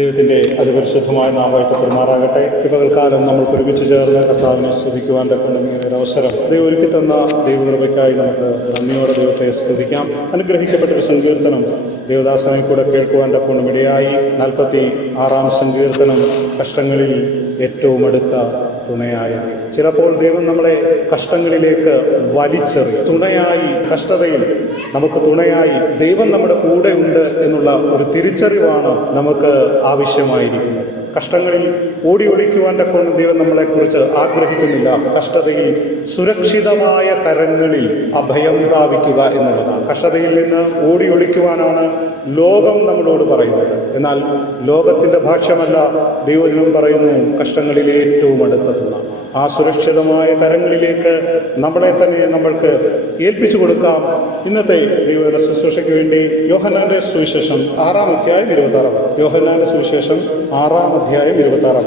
ദൈവത്തിൻ്റെ അതിപരിശുദ്ധമായ നാമത്തെ പെരുമാറാകട്ടെ. പകൽക്കാലം നമ്മൾ ഒരുമിച്ച് ചേർന്ന് കർത്താവിനെ സ്തുതിക്കുവാൻ തക്കണമെങ്കിൽ ഒരു അവസരം ദൈവം ഒരുക്കി തന്ന ദൈവകൃപയ്ക്കായി നമുക്ക് നന്ദിയോടെ ദൈവത്തെ സ്തുതിക്കാം. അനുഗ്രഹിക്കപ്പെട്ടൊരു സങ്കീർത്തനം ദേവദാസനെ കൂടെ കേൾക്കുവാൻ തക്കവണ്ണം ഇടയായി. 46-ാം സങ്കീർത്തനം, കഷ്ടങ്ങളിൽ ഏറ്റവും അടുത്ത തുണയായ. ചിലപ്പോൾ ദൈവം നമ്മളെ കഷ്ടങ്ങളിലേക്ക് വലിച്ചെറിയും. തുണയായി, കഷ്ടതയിൽ നമുക്ക് തുണയായി ദൈവം നമ്മുടെ കൂടെ ഉണ്ട് എന്നുള്ള ഒരു തിരിച്ചറിവാണ് നമുക്ക് ആവശ്യമായിരിക്കുന്നത്. കഷ്ടങ്ങളിൽ ഓടി ഒളിക്കുവാൻ തക്കവണ്ണം ദൈവം നമ്മളെക്കുറിച്ച് ആഗ്രഹിക്കുന്നില്ല. കഷ്ടതയിൽ സുരക്ഷിതമായ കരങ്ങളിൽ അഭയം പ്രാപിക്കുക എന്നുള്ളതാണ്. കഷ്ടതയിൽ നിന്ന് ഓടി ഒളിക്കുവാനാണ് ലോകം നമ്മളോട് പറയുന്നത്. എന്നാൽ ലോകത്തിൻ്റെ ഭാഷ്യമല്ല ദൈവജനം പറയുന്നു കഷ്ടങ്ങളിൽ ഏറ്റവും അടുത്തതുള്ള ആ സുരക്ഷിതമായ കരങ്ങളിലേക്ക് നമ്മളെ തന്നെ നമ്മൾക്ക് ഏൽപ്പിച്ചു കൊടുക്കാം. ഇന്നത്തെ ദൈവജന ശുശ്രൂഷയ്ക്ക് വേണ്ടി യോഹന്നാന്റെ സുവിശേഷം 6-ാം അധ്യായം 26. യോഹന്നാന്റെ സുവിശേഷം 6-ാം അധ്യായം 26.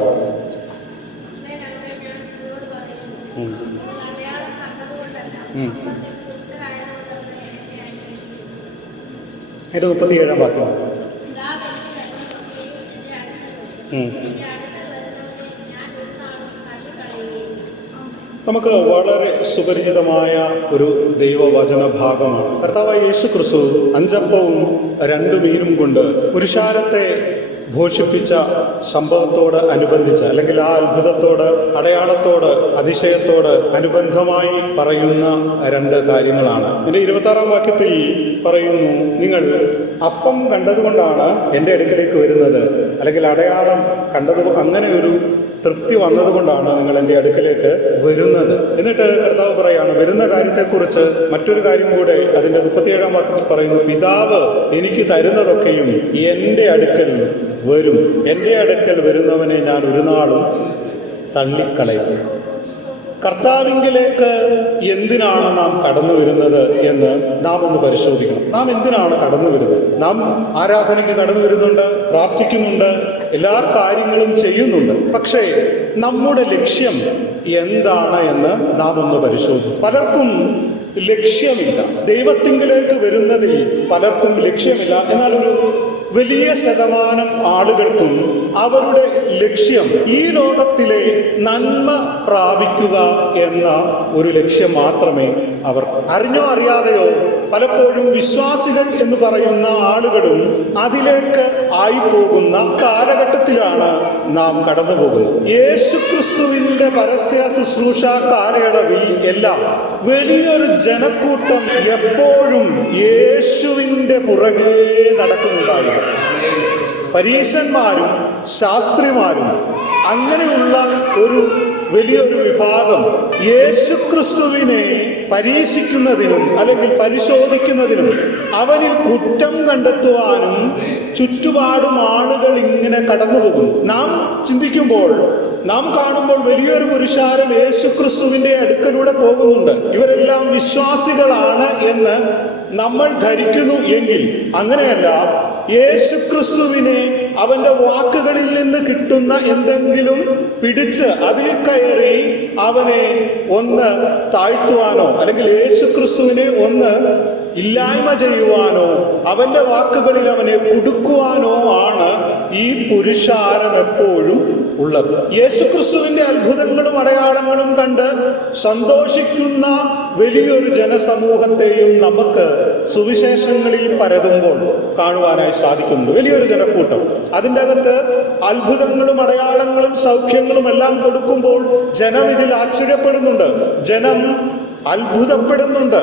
അതിൻ്റെ 37-ാം വാക്യം. നമുക്ക് വളരെ സുപരിചിതമായ ഒരു ദൈവവചന ഭാഗമാണ്. കർത്താവായ യേശു ക്രിസ്തു 5 അപ്പവും 2 മീനും കൊണ്ട് പുരുഷാരത്തെ ഘോഷിപ്പിച്ച സംഭവത്തോട് അനുബന്ധിച്ച്, അല്ലെങ്കിൽ ആ അത്ഭുതത്തോട്, അടയാളത്തോട്, അതിശയത്തോട് അനുബന്ധമായി പറയുന്ന 2 കാര്യങ്ങളാണ്. എൻ്റെ 26-ാം വാക്യത്തിൽ പറയുന്നു, നിങ്ങൾ അപ്പം കണ്ടതുകൊണ്ടാണ് എൻ്റെ അടുക്കിലേക്ക് വരുന്നത്, അല്ലെങ്കിൽ അടയാളം കണ്ടത്, അങ്ങനെ ഒരു തൃപ്തി വന്നതുകൊണ്ടാണ് നിങ്ങൾ എൻ്റെ അടുക്കലേക്ക് വരുന്നത്. എന്നിട്ട് കർത്താവ് പറയാണ് വരുന്ന കാര്യത്തെക്കുറിച്ച് മറ്റൊരു കാര്യം കൂടെ അതിൻ്റെ 37-ാം വാക്യത്തിൽ പറയുന്നു, പിതാവ് എനിക്ക് തരുന്നതൊക്കെയും എൻ്റെ അടുക്കൽ വരും, എൻ്റെ അടുക്കൽ വരുന്നവനെ ഞാൻ ഒരു നാളും തള്ളിക്കളയും. കർത്താവിങ്കിലേക്ക് എന്തിനാണ് നാം കടന്നു വരുന്നത് എന്ന് നാം ഒന്ന് പരിശോധിക്കണം. നാം എന്തിനാണ് കടന്നു വരുന്നത്? നാം ആരാധനയ്ക്ക് കടന്നു വരുന്നുണ്ട്, പ്രാർത്ഥിക്കുന്നുണ്ട്, എല്ലാ കാര്യങ്ങളും ചെയ്യുന്നുണ്ട്. പക്ഷേ നമ്മുടെ ലക്ഷ്യം എന്താണ് എന്ന് നാം ഒന്ന് പരിശോധിക്കും. പലർക്കും ലക്ഷ്യമില്ല. ദൈവത്തിങ്കിലേക്ക് വരുന്നതിൽ പലർക്കും ലക്ഷ്യമില്ല. എന്നാൽ ഒരു വലിയ ശതമാനം ആളുകൾക്കും അവരുടെ ലക്ഷ്യം ഈ ലോകത്തിലെ നന്മ പ്രാപിക്കുക എന്ന ഒരു ലക്ഷ്യം മാത്രമേ അവർ, അറിഞ്ഞോ അറിയാതെയോ പലപ്പോഴും വിശ്വാസികൾ എന്ന് പറയുന്ന ആളുകളും അതിലേക്ക് ആയിപ്പോകുന്ന കാലഘട്ടത്തിലാണ് നാം കടന്നു പോകുന്നത്. യേശുക്രിസ്തുവിൻ്റെ പരസ്യ ശുശ്രൂഷ കാലയളവിൽ എല്ലാം വലിയൊരു ജനക്കൂട്ടം എപ്പോഴും യേശുവിൻ്റെ പുറകെ നടക്കുന്നുണ്ടായിരുന്നു. പരീശന്മാരും ശാസ്ത്രിമാരും അങ്ങനെയുള്ള ഒരു വലിയൊരു വിഭാഗം യേശുക്രിസ്തുവിനെ പരീക്ഷിക്കുന്നതിനും അല്ലെങ്കിൽ പരിശോധിക്കുന്നതിനും അവനിൽ കുറ്റം കണ്ടെത്തുവാനും ചുറ്റുപാടും ആളുകൾ ഇങ്ങനെ കടന്നു പോകും. നാം ചിന്തിക്കുമ്പോൾ, നാം കാണുമ്പോൾ വലിയൊരു പുരുഷാരം യേശുക്രിസ്തുവിൻ്റെ അടുക്കലൂടെ പോകുന്നുണ്ട്. ഇവരെല്ലാം വിശ്വാസികളാണ് എന്ന് നമ്മൾ ധരിക്കുന്നു എങ്കിൽ അങ്ങനെയല്ല. യേശുക്രിസ്തുവിനെ അവൻ്റെ വാക്കുകളിൽ നിന്ന് കിട്ടുന്ന എന്തെങ്കിലും പിടിച്ച് അതിൽ കയറി അവനെ ഒന്ന് താഴ്ത്തുവാനോ അല്ലെങ്കിൽ യേശുക്രിസ്തുവിനെ ഒന്ന് ഇല്ലായ്മ ചെയ്യുവാനോ അവൻ്റെ വാക്കുകളിൽ അവനെ കുടുക്കുവാനോ ആണ് ഈ പുരുഷാരം എപ്പോഴും ഉള്ളത്. യേശുക്രിസ്തുവിൻ്റെ അത്ഭുതങ്ങളും അടയാളങ്ങളും കണ്ട് സന്തോഷിക്കുന്ന വലിയൊരു ജനസമൂഹത്തെയും നമുക്ക് സുവിശേഷങ്ങളിൽ പരതുമ്പോൾ കാണുവാനായി സാധിക്കുന്നുണ്ട്. വലിയൊരു ജനക്കൂട്ടം, അതിൻ്റെ അകത്ത് അത്ഭുതങ്ങളും അടയാളങ്ങളും സൗഖ്യങ്ങളും എല്ലാം കൊടുക്കുമ്പോൾ ജനം ഇതിൽ ആശ്ചര്യപ്പെടുന്നുണ്ട്, ജനം അത്ഭുതപ്പെടുന്നുണ്ട്,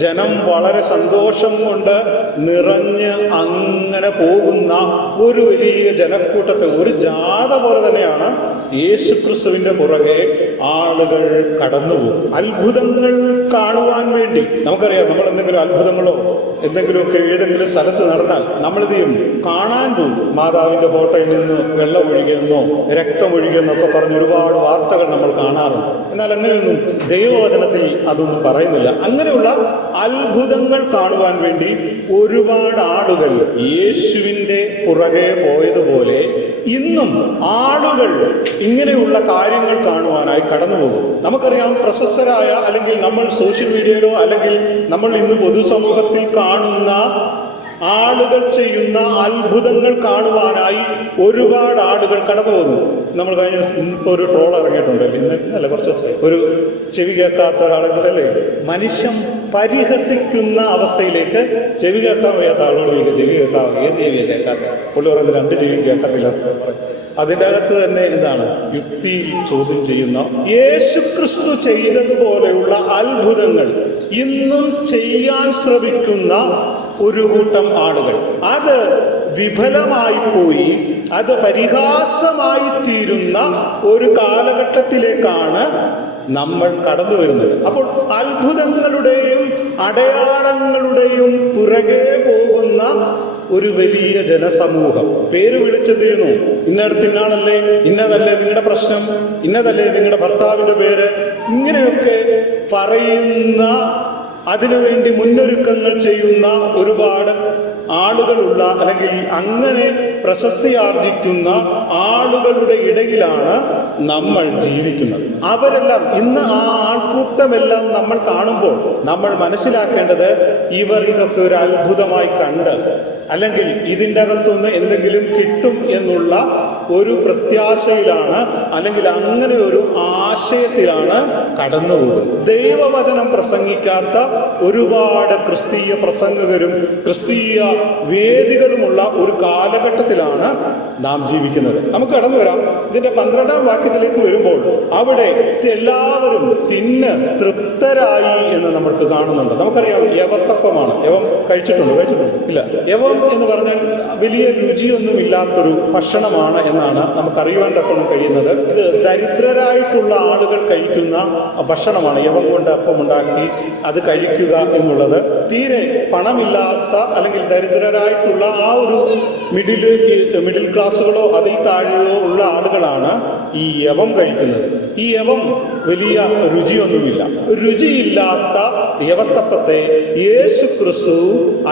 ജനം വളരെ സന്തോഷം കൊണ്ട് നിറഞ്ഞ് അങ്ങനെ പോകുന്ന ഒരു വലിയ ജനക്കൂട്ടത്തെ, ഒരു ജാഥ പോലെ തന്നെയാണ് യേശുക്രിസ്തുവിൻ്റെ പുറകെ ആളുകൾ കടന്നുപോകും. അത്ഭുതങ്ങൾ കാണുവാൻ വേണ്ടി നമുക്കറിയാം, നമ്മൾ എന്തെങ്കിലും അത്ഭുതങ്ങളോ എന്തെങ്കിലുമൊക്കെ ഏതെങ്കിലും സ്ഥലത്ത് നടന്നാൽ നമ്മളെന്ത് ചെയ്യും? കാണാൻ പോകും. മാതാവിൻ്റെ ഫോട്ടോയിൽ നിന്ന് വെള്ളം ഒഴുകിയെന്നോ രക്തം ഒഴുകിയെന്നൊക്കെ പറഞ്ഞ് ഒരുപാട് വാർത്തകൾ നമ്മൾ കാണാറുണ്ട്. എന്നാൽ അങ്ങനെയൊന്നും ദൈവവചനത്തിൽ അതൊന്നും പറയുന്നില്ല. അങ്ങനെയുള്ള അത്ഭുതങ്ങൾ കാണുവാൻ വേണ്ടി ഒരുപാട് ആളുകൾ യേശുവിൻ്റെ പുറകെ പോയതുപോലെ ഇന്നും ആളുകൾ ഇങ്ങനെയുള്ള കാര്യങ്ങൾ കാണുവാനായി കടന്നു പോകും. നമുക്കറിയാം, പ്രശസ്തരായ, അല്ലെങ്കിൽ നമ്മൾ സോഷ്യൽ മീഡിയയിലോ അല്ലെങ്കിൽ നമ്മൾ ഇന്ന് പൊതുസമൂഹത്തിൽ കാണുന്ന ആളുകൾ ചെയ്യുന്ന അത്ഭുതങ്ങൾ കാണുവാനായി ഒരുപാട് ആളുകൾ കടന്നു പോകുന്നു. നമ്മൾ കഴിഞ്ഞ ഒരു ട്രോൾ ഇറങ്ങിയിട്ടുണ്ടല്ലോ, ഇന്നല്ല കുറച്ച് ദിവസം, ഒരു ചെവി കേൾക്കാത്ത ഒരാളുകളല്ലേ, മനുഷ്യൻ പരിഹസിക്കുന്ന അവസ്ഥയിലേക്ക് ചെവി കേൾക്കാൻ വയ്യാത്ത ആളുകളിലേക്ക് ചെവി കേൾക്കാം, ഏത് ചെവിയെ കേൾക്കാത്ത, പുള്ളി പറയുന്നത് 2 ചെവിയും കേൾക്കത്തില്ല. അതിൻ്റെ അകത്ത് തന്നെ എന്താണ് യുക്തി ചോദ്യം ചെയ്യുന്ന, യേശുക്രിസ്തു ചെയ്തതുപോലെയുള്ള അത്ഭുതങ്ങൾ ഇന്നും ചെയ്യാൻ ശ്രമിക്കുന്ന ഒരു കൂട്ടം ആളുകൾ, അത് വിഫലമായി പോയി, അത് പരിഹാസമായി തീരുന്ന ഒരു കാലഘട്ടത്തിലേക്കാണ് നമ്മൾ കടന്നു വരുന്നത്. അപ്പോൾ അത്ഭുതങ്ങളുടെയും അടയാളങ്ങളുടെയും പുറകെ പോകുന്ന ഒരു വലിയ ജനസമൂഹം പേര് വിളിച്ചെത്തിയിരുന്നു. ഇന്നടത്ത് ഇന്നാണല്ലേ, ഇന്നതല്ലേ നിങ്ങളുടെ പ്രശ്നം, ഇന്നതല്ലേ നിങ്ങളുടെ ഭർത്താവിൻ്റെ പേര്, ഇങ്ങനെയൊക്കെ പറയുന്ന, അതിനുവേണ്ടി മുന്നൊരുക്കങ്ങൾ ചെയ്യുന്ന ഒരുപാട് ആളുകളുള്ള, അല്ലെങ്കിൽ അങ്ങനെ പ്രശസ്തി ആർജിക്കുന്ന ആളുകളുടെ ഇടയിലാണ് നമ്മൾ ജീവിക്കുന്നത്. അവരെല്ലാം ഇന്ന് ആ ആൾക്കൂട്ടമെല്ലാം നമ്മൾ കാണുമ്പോൾ നമ്മൾ മനസ്സിലാക്കേണ്ടത്, ഇവർ ഇതൊക്കെ ഒരു അത്ഭുതമായി കണ്ട്, അല്ലെങ്കിൽ ഇതിൻ്റെ അകത്തുനിന്ന് എന്തെങ്കിലും കിട്ടും എന്നുള്ള ഒരു പ്രത്യാശയിലാണ്, അല്ലെങ്കിൽ അങ്ങനെ ഒരു ആശയത്തിലാണ് കടന്നുപോകുന്നത്. ദൈവവചനം പ്രസംഗിക്കാത്ത ഒരുപാട് ക്രിസ്തീയ പ്രസംഗകരും ക്രിസ്തീയ വേദികളുമുള്ള ഒരു കാലഘട്ടത്തിലാണ് നാം ജീവിക്കുന്നത്. നമുക്ക് കടന്നു വരാം. ഇതിന്റെ 12-ാം വാക്യത്തിലേക്ക് വരുമ്പോൾ അവിടെ എല്ലാവരും തിന്ന് തൃപ്തരായി എന്ന് നമുക്ക് കാണുന്നുണ്ട്. നമുക്കറിയാം, യവത്തപ്പമാണ്. യവം കഴിച്ചിട്ടുണ്ടോ? ഇല്ല. യവം എന്ന് പറഞ്ഞാൽ വലിയ രുചിയൊന്നും ഇല്ലാത്തൊരു ഭക്ഷണമാണ് എന്നാണ് നമുക്കറിയുവാൻ തക്കണം കഴിയുന്നത്. ഇത് ദരിദ്രരായിട്ടുള്ള ആളുകൾ കഴിക്കുന്ന ഭക്ഷണമാണ്. യവം കൊണ്ട് അപ്പം ഉണ്ടാക്കി അത് കഴിക്കുക എന്നുള്ളത് തീരെ പണമില്ലാത്ത, അല്ലെങ്കിൽ ദരിദ്രരായിട്ടുള്ള ആ ഒരു മിഡിൽ ക്ലാസ്സുകളോ അതിൽ താഴെയോ ഉള്ള ആളുകളാണ് ഈ യവം കഴിക്കുന്നത്. ഈ യവം വലിയ രുചിയൊന്നുമില്ല. രുചിയില്ലാത്ത യവത്തപ്പത്തെ യേശുക്രിസ്തു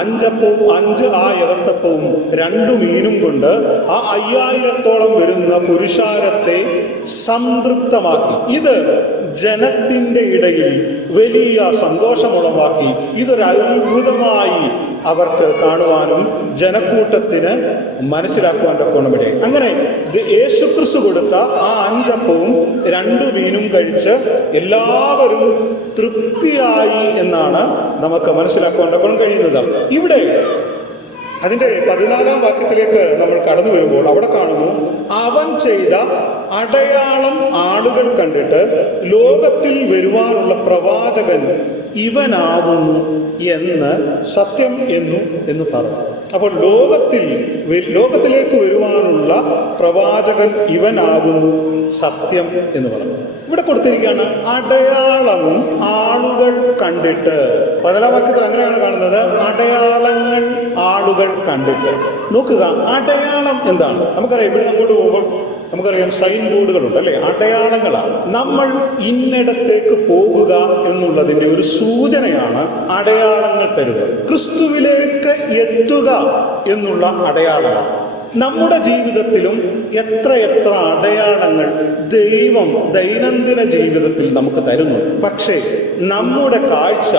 5 ആ യവത്തപ്പവും 2 മീനും കൊണ്ട് ആ 5000-ഓളം വരുന്ന പുരുഷാരത്തെ സംതൃപ്തമാക്കി. ഇത് ജനത്തിൻ്റെ ഇടയിൽ വലിയ സന്തോഷമുളവാക്കി. ഇതൊരു അത്ഭുതമായി അവർക്ക് കാണുവാനും ജനക്കൂട്ടത്തിന് മനസ്സിലാക്കുവാൻ തക്കോണമിടയായി. അങ്ങനെ യേശുക്രിസ്തു കൊടുത്ത ആ 5 അപ്പവും 2 മീനും കഴിച്ച് എല്ലാവരും തൃപ്തിയായി എന്നാണ് നമുക്ക് മനസ്സിലാക്കുവാൻ തക്കോണം കഴിയുന്നത്. ഇവിടെ അതിൻ്റെ 14-ാം വാക്യത്തിലേക്ക് നമ്മൾ കടന്നു വരുമ്പോൾ അവിടെ കാണുന്നു, അവൻ ചെയ്ത അടയാളം ആളുകൾ കണ്ടിട്ട് ലോകത്തിൽ വരുവാനുള്ള പ്രവാചകൻ ഇവനാകുന്നു എന്ന് സത്യം എന്ന് പറഞ്ഞു. അപ്പോൾ ലോകത്തിലേക്ക് വരുവാനുള്ള പ്രവാചകൻ ഇവനാകുന്നു സത്യം എന്ന് പറഞ്ഞു. ഇവിടെ കൊടുത്തിരിക്കുകയാണ് അടയാളം ആളുകൾ കണ്ടിട്ട്. 14-ാം വാക്യത്തിൽ അങ്ങനെയാണ് കാണുന്നത്, അടയാളങ്ങൾ ആളുകൾ കണ്ടിട്ട്. നോക്കുക, അടയാളം എന്താണ്? നമുക്കറിയാം, ഇവിടെ അങ്ങോട്ട് പോകുമ്പോൾ നമുക്കറിയാം സൈൻ ബോർഡുകളുണ്ട്, അല്ലേ? അടയാളങ്ങളാണ്. നമ്മൾ ഇന്നിടത്തേക്ക് പോകുക എന്നുള്ളതിൻ്റെ ഒരു സൂചനയാണ് അടയാളങ്ങൾ തരുക. ക്രിസ്തുവിലേക്ക് എത്തുക എന്നുള്ള അടയാളമാണ്. നമ്മുടെ ജീവിതത്തിലും എത്ര അടയാളങ്ങൾ ദൈവം ദൈനംദിന ജീവിതത്തിൽ നമുക്ക് തരുന്നു. പക്ഷേ നമ്മുടെ കാഴ്ച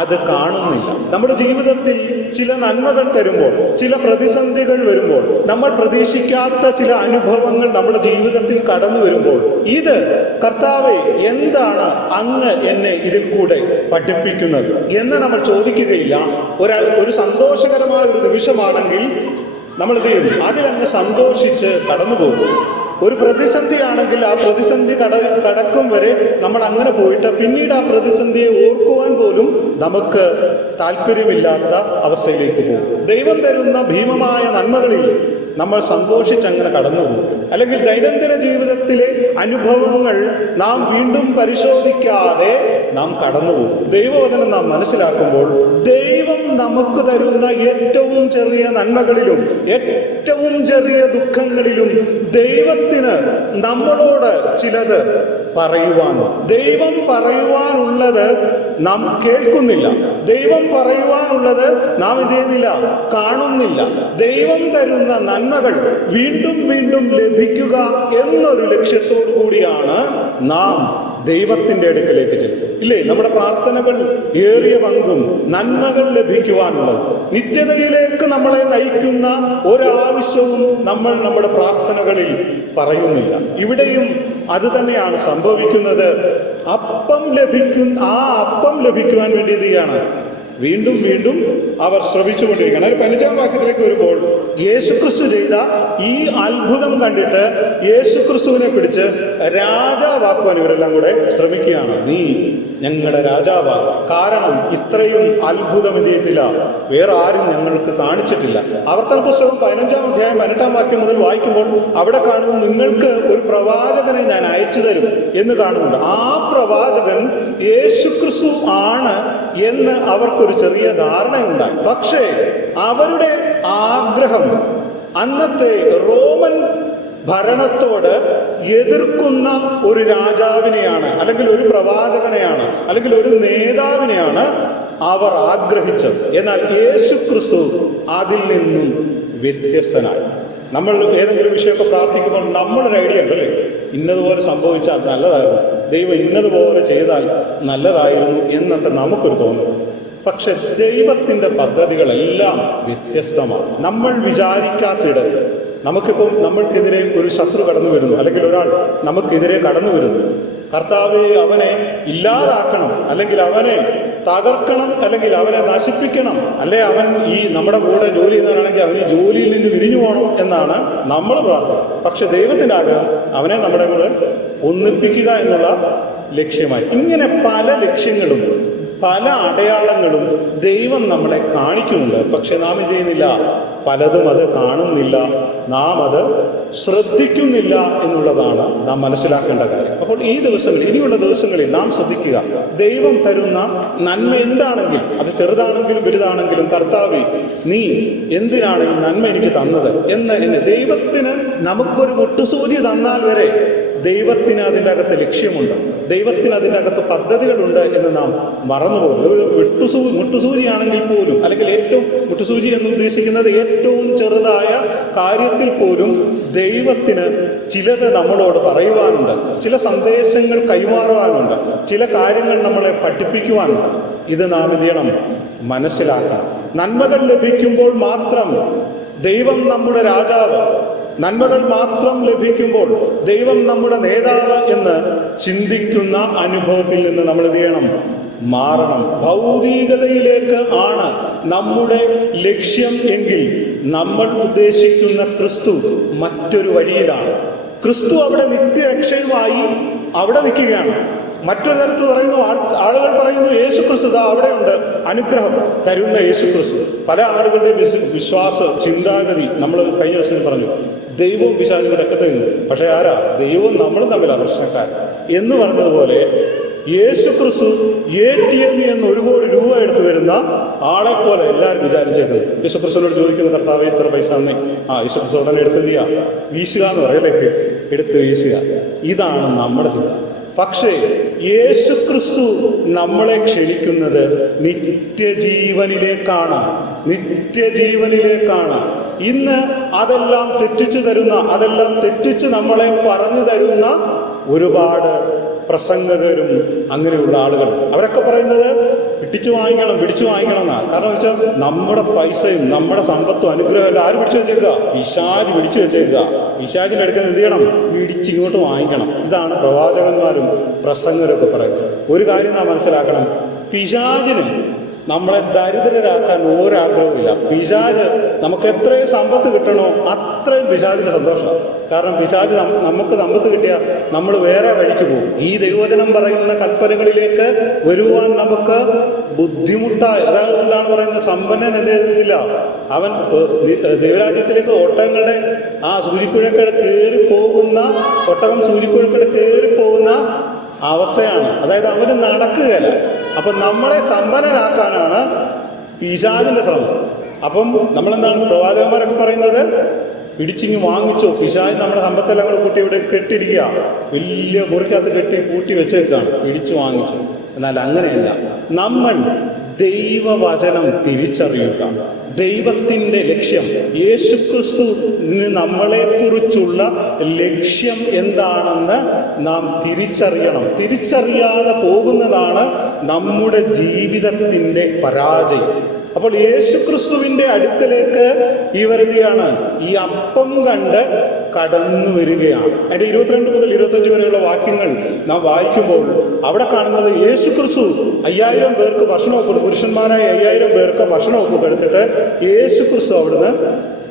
അത് കാണുന്നില്ല. നമ്മുടെ ജീവിതത്തിൽ ചില നന്മകൾ തരുമ്പോൾ, ചില പ്രതിസന്ധികൾ വരുമ്പോൾ, നമ്മൾ പ്രതീക്ഷിക്കാത്ത ചില അനുഭവങ്ങൾ നമ്മുടെ ജീവിതത്തിൽ കടന്നു വരുമ്പോൾ, ഇത് കർത്താവേ, എന്താണ് അങ്ങ് എന്നെ ഇതിൽ കൂടെ പഠിപ്പിക്കുന്നത് എന്ന് നമ്മൾ ചോദിക്കുകയില്ല. ഒരു സന്തോഷകരമായ ഒരു നിമിഷമാണെങ്കിൽ നമ്മൾ എന്ത് ചെയ്യും? അതിലങ്ങ് സന്തോഷിച്ച് കടന്നു പോകും. ഒരു പ്രതിസന്ധിയാണെങ്കിൽ ആ പ്രതിസന്ധി കടക്കും വരെ നമ്മൾ അങ്ങനെ പോയിട്ട് പിന്നീട് ആ പ്രതിസന്ധിയെ ഓർക്കുവാൻ പോലും നമുക്ക് താല്പര്യമില്ലാത്ത അവസ്ഥയിലേക്ക് പോകും. ദൈവം തരുന്ന ഭീമമായ നന്മകളിൽ നമ്മൾ സന്തോഷിച്ചങ്ങനെ കടന്നു പോകും. അല്ലെങ്കിൽ ദൈനംദിന ജീവിതത്തിലെ അനുഭവങ്ങൾ നാം വീണ്ടും പരിശോധിക്കാതെ നാം കടന്നുപോകും. ദൈവവചനം നാം മനസ്സിലാക്കുമ്പോൾ ദൈവം നമുക്ക് തരുന്ന ഏറ്റവും ചെറിയ നന്മകളിലും ഏറ്റവും ചെറിയ ദുഃഖങ്ങളിലും ദൈവത്തിന് നമ്മളോട് ചിലത് പറയുവാൻ, ദൈവം പറയുവാനുള്ളത് നാം കേൾക്കുന്നില്ല. ദൈവം പറയുവാനുള്ളത് നാം ഇത് ചെയ്യുന്നില്ല, കാണുന്നില്ല. ദൈവം തരുന്ന നന്മകൾ വീണ്ടും വീണ്ടും ലഭിക്കുക എന്നൊരു ലക്ഷ്യത്തോടു കൂടിയാണ് നാം ദൈവത്തിൻ്റെ അടുക്കലേക്ക് ചെല്ലുന്നത്, ഇല്ലേ? നമ്മുടെ പ്രാർത്ഥനകൾ ഏറിയ പങ്കും നന്മകൾ ലഭിക്കുവാനുള്ളത്. നിത്യതയിലേക്ക് നമ്മളെ നയിക്കുന്ന ഒരാവശ്യവും നമ്മൾ നമ്മുടെ പ്രാർത്ഥനകളിൽ പറയുന്നില്ല. ഇവിടെയും അത് തന്നെയാണ് സംഭവിക്കുന്നത്. അപ്പം ലഭിക്കുവാൻ വേണ്ടി എന്താണ്? വീണ്ടും വീണ്ടും അവർ ശ്രമിച്ചുകൊണ്ടിരിക്കുകയാണ്. ഒരു 15-ാം വാക്യത്തിലേക്ക് വരുമ്പോൾ യേശുക്രിസ്തു ചെയ്ത ഈ അത്ഭുതം കണ്ടിട്ട് യേശുക്രിസ്തുവിനെ പിടിച്ച് രാജാവാക്കുവാൻ ഇവരെല്ലാം കൂടെ ശ്രമിക്കുകയാണ്. നീ ഞങ്ങളുടെ രാജാവാകും. കാരണം ഇത്രയും അത്ഭുതം എന്ത് ചെയ്യത്തില്ല, വേറെ ആരും ഞങ്ങൾക്ക് കാണിച്ചിട്ടില്ല. ആവർത്തന പുസ്തകം 15-ാം അധ്യായം 18-ാം വാക്യം മുതൽ വായിക്കുമ്പോൾ അവിടെ കാണുന്നത് നിങ്ങൾക്ക് ഒരു പ്രവാചകനെ ഞാൻ അയച്ചു തരും എന്ന് കാണുന്നുണ്ട്. ആ പ്രവാചകൻ യേശുക്രിസ്തു ആണ് എന്ന് അവർക്കൊരു ചെറിയ ധാരണയുണ്ടായി. പക്ഷേ അവരുടെ ആഗ്രഹം അന്നത്തെ റോമൻ ഭരണത്തോട് എതിർക്കുന്ന ഒരു രാജാവിനെയാണ്, അല്ലെങ്കിൽ ഒരു പ്രവാചകനെയാണ്, അല്ലെങ്കിൽ ഒരു നേതാവിനെയാണ് അവർ ആഗ്രഹിച്ചത്. എന്നാൽ യേശുക്രിസ്തു അതിൽ നിന്നും വ്യത്യസ്തനായി. നമ്മൾ ഏതെങ്കിലും വിഷയമൊക്കെ പ്രാർത്ഥിക്കുമ്പോൾ നമ്മളൊരു ഐഡിയ ഉണ്ടല്ലേ, ഇന്നതുപോലെ സംഭവിച്ചാൽ നല്ലതായിരുന്നു, ദൈവം ഇന്നതുപോലെ ചെയ്താൽ നല്ലതായിരുന്നു എന്നൊക്കെ നമുക്കൊരു തോന്നും. പക്ഷെ ദൈവത്തിൻ്റെ പദ്ധതികളെല്ലാം വ്യത്യസ്തമാണ്. നമ്മൾ വിചാരിക്കാത്തിടത്ത് നമുക്കിപ്പം നമ്മൾക്കെതിരെ ഒരു ശത്രു കടന്നു വരുന്നു, അല്ലെങ്കിൽ ഒരാൾ നമുക്കെതിരെ കടന്നു വരുന്നു. കർത്താവെ അവനെ ഇല്ലാതാക്കണം, അല്ലെങ്കിൽ അവനെ തകർക്കണം, അല്ലെങ്കിൽ അവനെ നശിപ്പിക്കണം, അല്ലെ അവൻ ഈ നമ്മുടെ കൂടെ ജോലി ചെയ്യുന്നവനാണെങ്കിൽ അവന് ജോലിയിൽ നിന്ന് വിരിഞ്ഞു പോകണം എന്നാണ് നമ്മൾ പ്രാർത്ഥന. പക്ഷെ ദൈവത്തിൻ്റെ ആഗ്രഹം അവനെ നമ്മുടെ കൂടെ ഒന്നിപ്പിക്കുക എന്നുള്ള ലക്ഷ്യമായി. ഇങ്ങനെ പല ലക്ഷ്യങ്ങളും പല അടയാളങ്ങളും ദൈവം നമ്മളെ കാണിക്കുന്നുണ്ട്. പക്ഷെ നാം ഇത് ചെയ്യുന്നില്ല, പലതും അത് കാണുന്നില്ല, നാം അത് ശ്രദ്ധിക്കുന്നില്ല എന്നുള്ളതാണ് നാം മനസ്സിലാക്കേണ്ട കാര്യം. അപ്പോൾ ഈ ദിവസങ്ങളിൽ, ഇനിയുള്ള ദിവസങ്ങളിൽ നാം ശ്രദ്ധിക്കുക, ദൈവം തരുന്ന നന്മ എന്താണെങ്കിൽ, അത് ചെറുതാണെങ്കിലും വലുതാണെങ്കിലും, കർത്താവേ നീ എന്തിനാണ് ഈ നന്മ എനിക്ക് തന്നത് എന്ന് ദൈവത്തിന് നമുക്കൊരു മുട്ടുസൂചി തന്നാൽ വരെ ദൈവത്തിന് അതിൻ്റെ അകത്ത് ലക്ഷ്യമുണ്ട്, ദൈവത്തിന് അതിൻ്റെ അകത്ത് പദ്ധതികളുണ്ട് എന്ന് നാം മറന്നു പോകുന്നു. ഒരു മുട്ടുസൂചിയാണെങ്കിൽ പോലും, അല്ലെങ്കിൽ ഏറ്റവും മുട്ടുസൂചി എന്ന് ഉദ്ദേശിക്കുന്നത് ഏറ്റവും ചെറുതായ കാര്യത്തിൽ പോലും ദൈവത്തിന് ചിലത് നമ്മളോട് പറയുവാനുണ്ട്, ചില സന്ദേശങ്ങൾ കൈമാറുവാനുണ്ട്, ചില കാര്യങ്ങൾ നമ്മളെ പഠിപ്പിക്കുവാനുണ്ട്. ഇത് നാം എന്ത് ചെയ്യണം? മനസ്സിലാക്കണം. നന്മകൾ ലഭിക്കുമ്പോൾ മാത്രം ദൈവം നമ്മുടെ രാജാവ്, നന്മകൾ മാത്രം ലഭിക്കുമ്പോൾ ദൈവം നമ്മുടെ നേതാവ് എന്ന് ചിന്തിക്കുന്ന അനുഭവത്തിൽ നിന്ന് നമ്മൾ എന്ത് ചെയ്യണം? മാറണം. ഭൗതികതയിലേക്ക് ആണ് നമ്മുടെ ലക്ഷ്യം എങ്കിൽ നമ്മൾ ഉദ്ദേശിക്കുന്ന ക്രിസ്തു മറ്റൊരു വഴിയിലാണ്. ക്രിസ്തു അവിടെ നിത്യരക്ഷയുമായി അവിടെ നിൽക്കുകയാണ്. മറ്റൊരു തരത്തിൽ പറയുന്നു, ആളുകൾ പറയുന്നു യേശുക്രിസ്തു ദാ അവിടെയുണ്ട്, അനുഗ്രഹം തരുന്ന യേശുക്രിസ്തു. പല ആളുകളുടെ വിശ്വാസ ചിന്താഗതി നമ്മൾ കഴിഞ്ഞ ദിവസം പറഞ്ഞു, ദൈവവും പിശാചും കൂടെ ഒക്കെ തരുന്നു. പക്ഷേ ആരാ? ദൈവവും നമ്മളും തമ്മിലാണ് പ്രശ്നക്കാർ എന്ന് പറഞ്ഞതുപോലെ യേശുക്രിസ്തു ATM എന്ന് 1 കോടി രൂപ എടുത്തു വരുന്ന ആളെ പോലെ എല്ലാവരും വിചാരിച്ചേക്കുന്നത്. യേശുക്രിസ്തുവിനോട് ചോദിക്കുന്ന, കർത്താവേ ഇത്ര പൈസ തന്നെ, യേശുക്രിസ്തു ഉടനെ എടുത്തെന്ത് ചെയ്യുക? വീശുക എന്ന് പറയല്ലേ, എടുത്ത് വീശുക. ഇതാണ് നമ്മുടെ ചിന്ത. പക്ഷേ യേശുക്രിസ്തു നമ്മളെ ക്ഷണിക്കുന്നത് നിത്യജീവനിലേക്കാണ്, നിത്യജീവനിലേക്കാണ്. ഇന്ന് അതെല്ലാം തെറ്റിച്ചു തരുന്ന, അതെല്ലാം തെറ്റിച്ച് നമ്മളെ പറഞ്ഞു തരുന്ന ഒരുപാട് പ്രസംഗകരും അങ്ങനെയുള്ള ആളുകൾ, അവരൊക്കെ പറയുന്നത് പിടിച്ചു വാങ്ങിക്കണം, പിടിച്ചു വാങ്ങിക്കണം എന്നാണ്. കാരണം വെച്ചാൽ നമ്മുടെ പൈസയും നമ്മുടെ സമ്പത്തും അനുഗ്രഹമല്ല ആര് പിടിച്ചു വെച്ചേക്കുക? പിശാച് പിടിച്ചു വെച്ചേക്കുക. പിശാചിൻ്റെ അടുക്കൽ എന്ത് ചെയ്യണം? പിടിച്ചിങ്ങോട്ട് വാങ്ങിക്കണം. ഇതാണ് പ്രവാചകന്മാരും പ്രസംഗരൊക്കെ പറയുന്നത്. ഒരു കാര്യം നാം മനസ്സിലാക്കണം, പിശാചിന് നമ്മളെ ദരിദ്രരാക്കാൻ ഒരാഗ്രഹമില്ല. പിശാച് നമുക്ക് എത്രയും സമ്പത്ത് കിട്ടണോ അത്രയും പിശാചിൻ്റെ സന്തോഷമാണ്. കാരണം പിശാച് നമുക്ക് സമ്പത്ത് കിട്ടിയാൽ നമ്മൾ വേറെ വഴിക്ക് പോകും. ഈ ദൈവവചനം പറയുന്ന കൽപ്പനകളിലേക്ക് വരുവാൻ നമുക്ക് ബുദ്ധിമുട്ടായി. അതുകൊണ്ടാണ് പറയുന്നത്, സമ്പന്നൻ എന്ത് ചെയ്തില്ല, അവൻ ദൈവരാജ്യത്തിലേക്ക് ഒട്ടകങ്ങളുടെ സൂചിക്കുഴക്കട കയറി പോകുന്ന, ഒട്ടകം സൂചിക്കുഴക്കട കയറി പോകുന്ന അവസ്ഥയാണ്. അതായത് അവന് നടക്കുകയല്ല. അപ്പം നമ്മളെ സമ്പന്നനാക്കാനാണ് പിശാചിൻ്റെ ശ്രമം. അപ്പം നമ്മളെന്താണ് പ്രവാചകന്മാരൊക്കെ പറയുന്നത്? പിടിച്ചിങ്ങ് വാങ്ങിച്ചോ. പിശാച് നമ്മുടെ സമ്പത്തെല്ലാം കൂടെ കൂട്ടി ഇവിടെ കെട്ടിയിരിക്കുക, വലിയ മുറിക്കകത്ത് കെട്ടി പൂട്ടി വെച്ചേക്കാണ്, പിടിച്ചു വാങ്ങിച്ചു. എന്നാൽ അങ്ങനെയല്ല. നമ്മൾ ദൈവവചനം തിരിച്ചറിയുക. ദൈവത്തിൻ്റെ ലക്ഷ്യം, യേശുക്രിസ്തുവിന് നമ്മളെക്കുറിച്ചുള്ള ലക്ഷ്യം എന്താണെന്ന് നാം തിരിച്ചറിയണം. തിരിച്ചറിയാതെ പോകുന്നതാണ് നമ്മുടെ ജീവിതത്തിൻ്റെ പരാജയം. അപ്പോൾ യേശുക്രിസ്തുവിന്റെ അടുക്കലേക്ക് ഇവർ എന്തിയാണ്? ഈ അപ്പം കണ്ട് കടന്നു വരികയാണ്. അതിന്റെ 22 മുതൽ 25 വരെയുള്ള വാക്യങ്ങൾ നാം വായിക്കുമ്പോൾ അവിടെ കാണുന്നത് യേശുക്രിസ്തു 5000 പേർക്ക് ഭക്ഷണമൊക്കെ കൊടുത്തു. പുരുഷന്മാരായ 5000 പേർക്ക് ഭക്ഷണമൊക്കെ കൊടുത്തിട്ട് യേശുക്രിസ്തു അവിടുന്ന്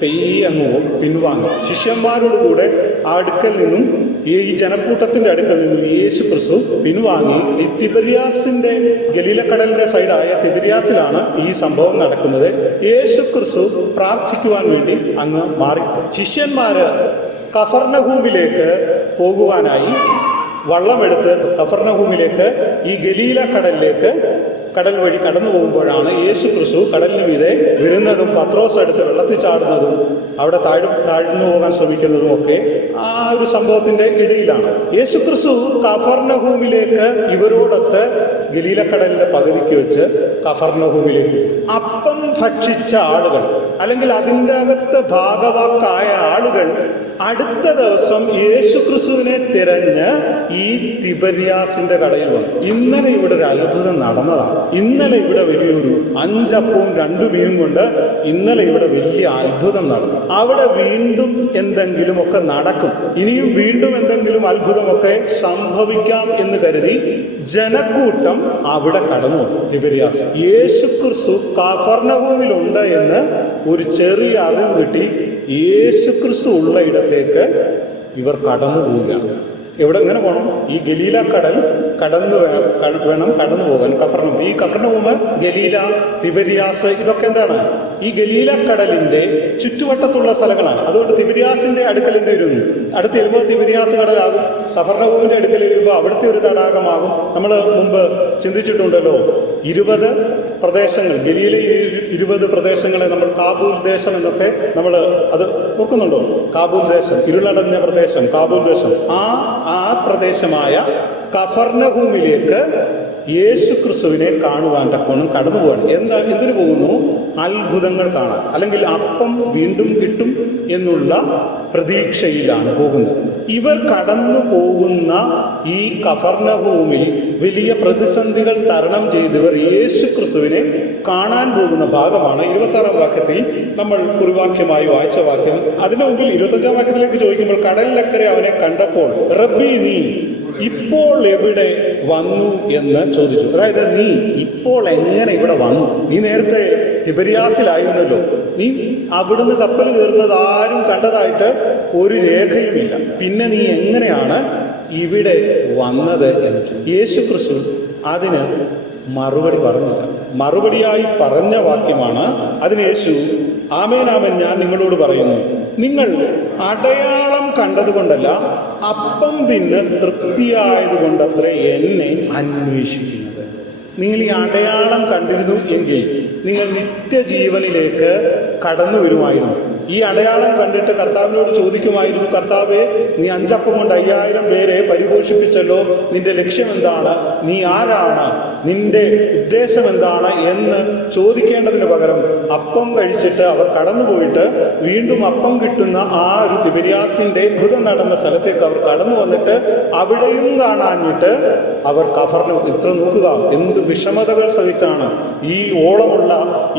പെയ്യങ്ങ് പിൻവാങ്ങി. ശിഷ്യന്മാരോട് കൂടെ ആ അടുക്കൽ നിന്നും, ഈ ജനക്കൂട്ടത്തിന്റെ അടുക്കൽ നിന്നും യേശുക്രിസ്തു പിൻവാങ്ങി. ഈ തിബര്യാസിന്റെ, ഗലീലക്കടലിന്റെ സൈഡായ തിബര്യാസിലാണ് ഈ സംഭവം നടക്കുന്നത്. യേശുക്രിസ്തു പ്രാർത്ഥിക്കുവാൻ വേണ്ടി അങ്ങ് മാറി. ശിഷ്യന്മാര് കഫർനഹൂമിലേക്ക് പോകുവാനായി വള്ളമെടുത്ത് കഫർനഹൂമിലേക്ക്, ഈ ഗലീല കടൽ വഴി കടന്നു പോകുമ്പോഴാണ് യേശുക്രിസ്തു കടലിന് മീതെ വരുന്നതും പത്രോസ് എടുത്ത് വെള്ളത്തിൽ ചാടുന്നതും അവിടെ താഴ്ന്നു പോകാൻ ശ്രമിക്കുന്നതും ഒക്കെ ആ ഒരു സംഭവത്തിന്റെ ഇടയിലാണ്. യേശുക്രിസ്തു കഫർനഹൂമിലേക്ക് ഇവരോടൊത്ത് ഗലീലക്കടലിന്റെ പകുതിക്ക് വെച്ച് കഫർനഹൂമിലേക്ക് അപ്പം ഭക്ഷിച്ച ആളുകൾ, അല്ലെങ്കിൽ അതിൻ്റെ അകത്ത് ഭാഗവാക്കായ ആളുകൾ അടുത്ത ദിവസം യേശുക്രിസ്തുവിനെ തിരഞ്ഞ് ഈ തിബര്യാസിന്റെ കടയിൽ വന്നു. ഇന്നലെ ഇവിടെ ഒരു അത്ഭുതം നടന്നതാണ്. ഇന്നലെ ഇവിടെ വലിയൊരു 5 അപ്പവും 2 മീനും കൊണ്ട് ഇന്നലെ ഇവിടെ വലിയ അത്ഭുതം നടന്നു. അവിടെ വീണ്ടും എന്തെങ്കിലുമൊക്കെ നടക്കും, ഇനിയും വീണ്ടും എന്തെങ്കിലും അത്ഭുതമൊക്കെ സംഭവിക്കാം എന്ന് കരുതി ജനക്കൂട്ടം അവിടെ കടന്നു വന്നു. തിബര്യാസ് യേശുക്രിസ്തു കഫർനഹൂമിലുണ്ട് എന്ന് ഒരു ചെറിയ അറിവ് കിട്ടി. യേശുക്രിസ്തു ഉള്ള ഇടത്തേക്ക് ഇവർ കടന്നു പോവുകയാണ്. എങ്ങനെ പോകണം? ഈ ഗലീല കടൽ വേണം കടന്നു പോകാൻ. ഈ കഫർനഹൂം, ഗലീല, തിബര്യാസ് ഇതൊക്കെ എന്താണ്? ഈ ഗലീല കടലിന്റെ ചുറ്റുവട്ടത്തുള്ള സ്ഥലങ്ങളാണ്. അതുകൊണ്ട് തിബര്യാസിന്റെ അടുക്കൽ എന്ത് വരുന്നു? അടുത്ത് ചെല്ലുമ്പോൾ തിബര്യാസ് കടലാകും. കഫർനഹൂമിന്റെ അടുക്കൽ വരുമ്പോൾ അവിടുത്തെ ഒരു തടാകമാകും. നമ്മൾ മുമ്പ് ചിന്തിച്ചിട്ടുണ്ടല്ലോ, 20 പ്രദേശങ്ങൾ, ഗലീലയിൽ 20 പ്രദേശങ്ങളെ നമ്മൾ കാബൂൽ ദേശം എന്നൊക്കെ നമ്മൾ അത് ഓർക്കുന്നുണ്ടോ? കാബൂൽ ദേശം, ഇരുളടഞ്ഞ പ്രദേശം, കാബൂൽ ദേശം. ആ പ്രദേശമായ കഫർനഹൂമിലേക്ക് യേശുക്രിസ്തുവിനെ കാണുവാൻ തക്കോണം കടന്നു പോകണം. എന്തിനു പോകുന്നു? അത്ഭുതങ്ങൾ കാണാൻ, അല്ലെങ്കിൽ അപ്പം വീണ്ടും കിട്ടും എന്നുള്ള പ്രതീക്ഷയിലാണ് പോകുന്നത്. ഇവർ കടന്നു പോകുന്ന ഈ കഫർനഹൂമിൽ വലിയ പ്രതിസന്ധികൾ തരണം ചെയ്തവർ യേശുക്രിസ്തുവിനെ കാണാൻ പോകുന്ന ഭാഗമാണ് 26-ാം വാക്യത്തിൽ നമ്മൾ കുറിവാക്യമായി വായിച്ച വാക്യം. അതിനു മുമ്പിൽ 25-ാം വാക്യത്തിലേക്ക് ചോദിക്കുമ്പോൾ, കടലിലക്കരെ അവനെ കണ്ടപ്പോൾ റബ്ബി നീ ഇപ്പോൾ എവിടെ വന്നു എന്ന് ചോദിച്ചു. അതായത് നീ ഇപ്പോൾ എങ്ങനെ ഇവിടെ വന്നു? നീ നേരത്തെ തിബര്യാസിലായിരുന്നല്ലോ. നീ അവിടുന്ന് കപ്പൽ കയറുന്നത് ആരും കണ്ടതായിട്ട് ഒരു രേഖയുമില്ല. പിന്നെ നീ എങ്ങനെയാണ് ഇവിടെ വന്നത് എന്ന് ചോദിച്ചു. യേശുക്രിസ്തു അതിന് മറുപടി പറഞ്ഞില്ല. മറുപടിയായി പറഞ്ഞ വാക്യമാണ്. അതിന് യേശു, ആമേൻ ആമേൻ ഞാൻ നിങ്ങളോട് പറയുന്നു, നിങ്ങൾ അടയാളം കണ്ടതുകൊണ്ടല്ല, അപ്പം തിന്ന് തൃപ്തിയായതുകൊണ്ടത്രേ എന്നെ അന്വേഷിക്കുന്നത്. നിങ്ങൾ ഈ അടയാളം കണ്ടിരുന്നു എങ്കിൽ നിങ്ങൾ നിത്യജീവനിലേക്ക് കടന്നു വരുമായിരുന്നു. ഈ അടയാളം കണ്ടിട്ട് കർത്താവിനോട് ചോദിക്കുമായിരുന്നു, കർത്താവേ, നീ 5 അപ്പം കൊണ്ട് 5000 പേരെ പരിപോഷിപ്പിച്ചല്ലോ, നിന്റെ ലക്ഷ്യം എന്താണ്? നീ ആരാണ്? നിന്റെ ഉദ്ദേശം എന്താണ് എന്ന് ചോദിക്കേണ്ടതിന് പകരം അപ്പം കഴിച്ചിട്ട് അവർ കടന്നുപോയിട്ട് വീണ്ടും അപ്പം കിട്ടുന്ന ആ ഒരു തിബര്യാസിന്റെ അത്ഭുതം നടന്ന സ്ഥലത്തേക്ക് അവർ കടന്നു വന്നിട്ട് അവിടെയും കാണാഞ്ഞിട്ട് അവർ കഫർനഹൂം, ഇത്ര നോക്കുക എന്ത് വിഷമതകൾ സഹിച്ചാണ് ഈ ഓളമുള്ള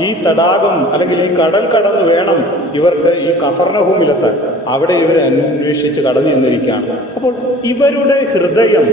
ഈ തടാകം അല്ലെങ്കിൽ ഈ കടൽ കടന്ന് വേണം ഇവർക്ക് ഈ കഫർനഹൂമിലെത്താൻ. അവിടെ ഇവരെ അന്വേഷിച്ച് കടന്നു ചെന്നിരിക്കുകയാണ്. അപ്പോൾ ഇവരുടെ ഹൃദയം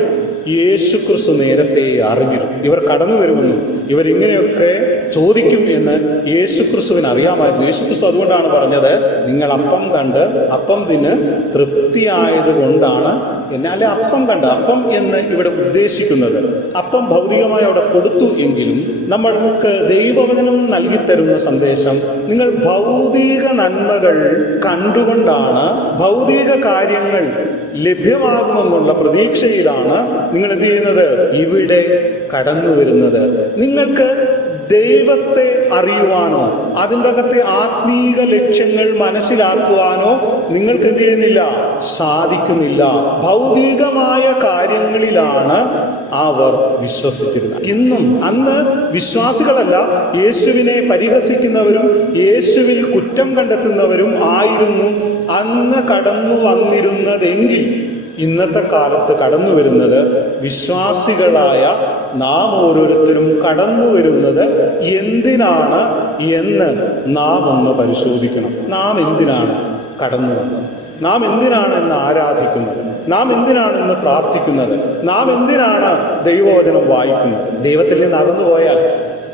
യേശുക്രിസ്തു നേരത്തെ അറിഞ്ഞിരുന്നു. ഇവർ കടന്നു വരുമെന്നും ഇവരിങ്ങനെയൊക്കെ ചോദിക്കും എന്ന് യേശുക്രിസ്തുവിന് അറിയാമായിരുന്നു. യേശുക്രിസ്തു അതുകൊണ്ടാണ് പറഞ്ഞത്, നിങ്ങൾ അപ്പം കണ്ട് അപ്പം തിന്ന് തൃപ്തിയായത് കൊണ്ടാണ് എന്നാലേ അപ്പം കണ്ട്. അപ്പം എന്ന് ഇവിടെ ഉദ്ദേശിക്കുന്നത് അപ്പം ഭൗതികമായി അവിടെ കൊടുത്തു എങ്കിലും നമ്മൾക്ക് ദൈവവചനം നൽകിത്തരുന്ന സന്ദേശം, നിങ്ങൾ ഭൗതിക നന്മകൾ കണ്ടുകൊണ്ടാണ്, ഭൗതിക കാര്യങ്ങൾ ലഭ്യമാകുമെന്നുള്ള പ്രതീക്ഷയിലാണ് നിങ്ങൾ എന്ത് ചെയ്യുന്നത്? ഇവിടെ കടന്നു വരുന്നത്. നിങ്ങൾക്ക് ദൈവത്തെ അറിയുവാനോ അതിൻ്റെ അകത്തെ ആത്മീക ലക്ഷ്യങ്ങൾ മനസ്സിലാക്കുവാനോ നിങ്ങൾക്ക് എന്ത് ചെയ്യുന്നില്ല? സാധിക്കുന്നില്ല. ഭൗതികമായ കാര്യങ്ങളിലാണ് അവർ വിശ്വസിച്ചിരുന്നത്. ഇന്നും അന്ന് വിശ്വാസികളല്ല, യേശുവിനെ പരിഹസിക്കുന്നവരും യേശുവിൽ കുറ്റം കണ്ടെത്തുന്നവരും ആയിരുന്നു അന്ന് കടന്നു വന്നിരുന്നതെങ്കിൽ ഇന്നത്തെ കാലത്ത് കടന്നു വരുന്നത്, വിശ്വാസികളായ നാം ഓരോരുത്തരും കടന്നു വരുന്നത് എന്തിനാണ് എന്ന് നാം ഒന്ന് പരിശോധിക്കണം. നാം എന്തിനാണ് കടന്നു വന്നത്? നാം എന്തിനാണ് ഇന്ന് ആരാധിക്കുന്നത്? നാം എന്തിനാണ് ഇന്ന് പ്രാർത്ഥിക്കുന്നത്? നാം എന്തിനാണ് ദൈവവചനം വായിക്കുന്നത്? ദൈവത്തിൽ നിന്ന് അകന്നു പോയാൽ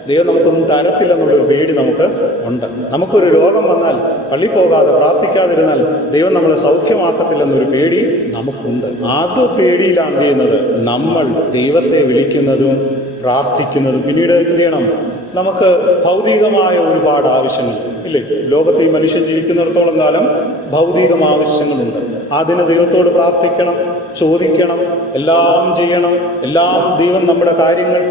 ദൈവം നമുക്കൊന്നും തരത്തില്ലെന്നുള്ളൊരു പേടി നമുക്ക് ഉണ്ട്. നമുക്കൊരു രോഗം വന്നാൽ പള്ളി പോകാതെ പ്രാർത്ഥിക്കാതിരുന്നാൽ ദൈവം നമ്മളെ സൗഖ്യമാക്കത്തില്ലെന്നൊരു പേടി നമുക്കുണ്ട്. അത് പേടിയിലാണ് ചെയ്യുന്നത് നമ്മൾ ദൈവത്തെ വിളിക്കുന്നതും പ്രാർത്ഥിക്കുന്നതും. പിന്നീട് എന്ത് ചെയ്യണം? നമുക്ക് ഭൗതികമായ ഒരുപാട് ആവശ്യങ്ങൾ ഇല്ലേ? ലോകത്ത് ഈ മനുഷ്യൻ ജീവിക്കുന്നിടത്തോളം കാലം ഭൗതികം ആവശ്യങ്ങളുണ്ട്. അതിന് ദൈവത്തോട് പ്രാർത്ഥിക്കണം, ചോദിക്കണം, എല്ലാം ചെയ്യണം. എല്ലാം ദൈവം നമ്മുടെ കാര്യങ്ങൾ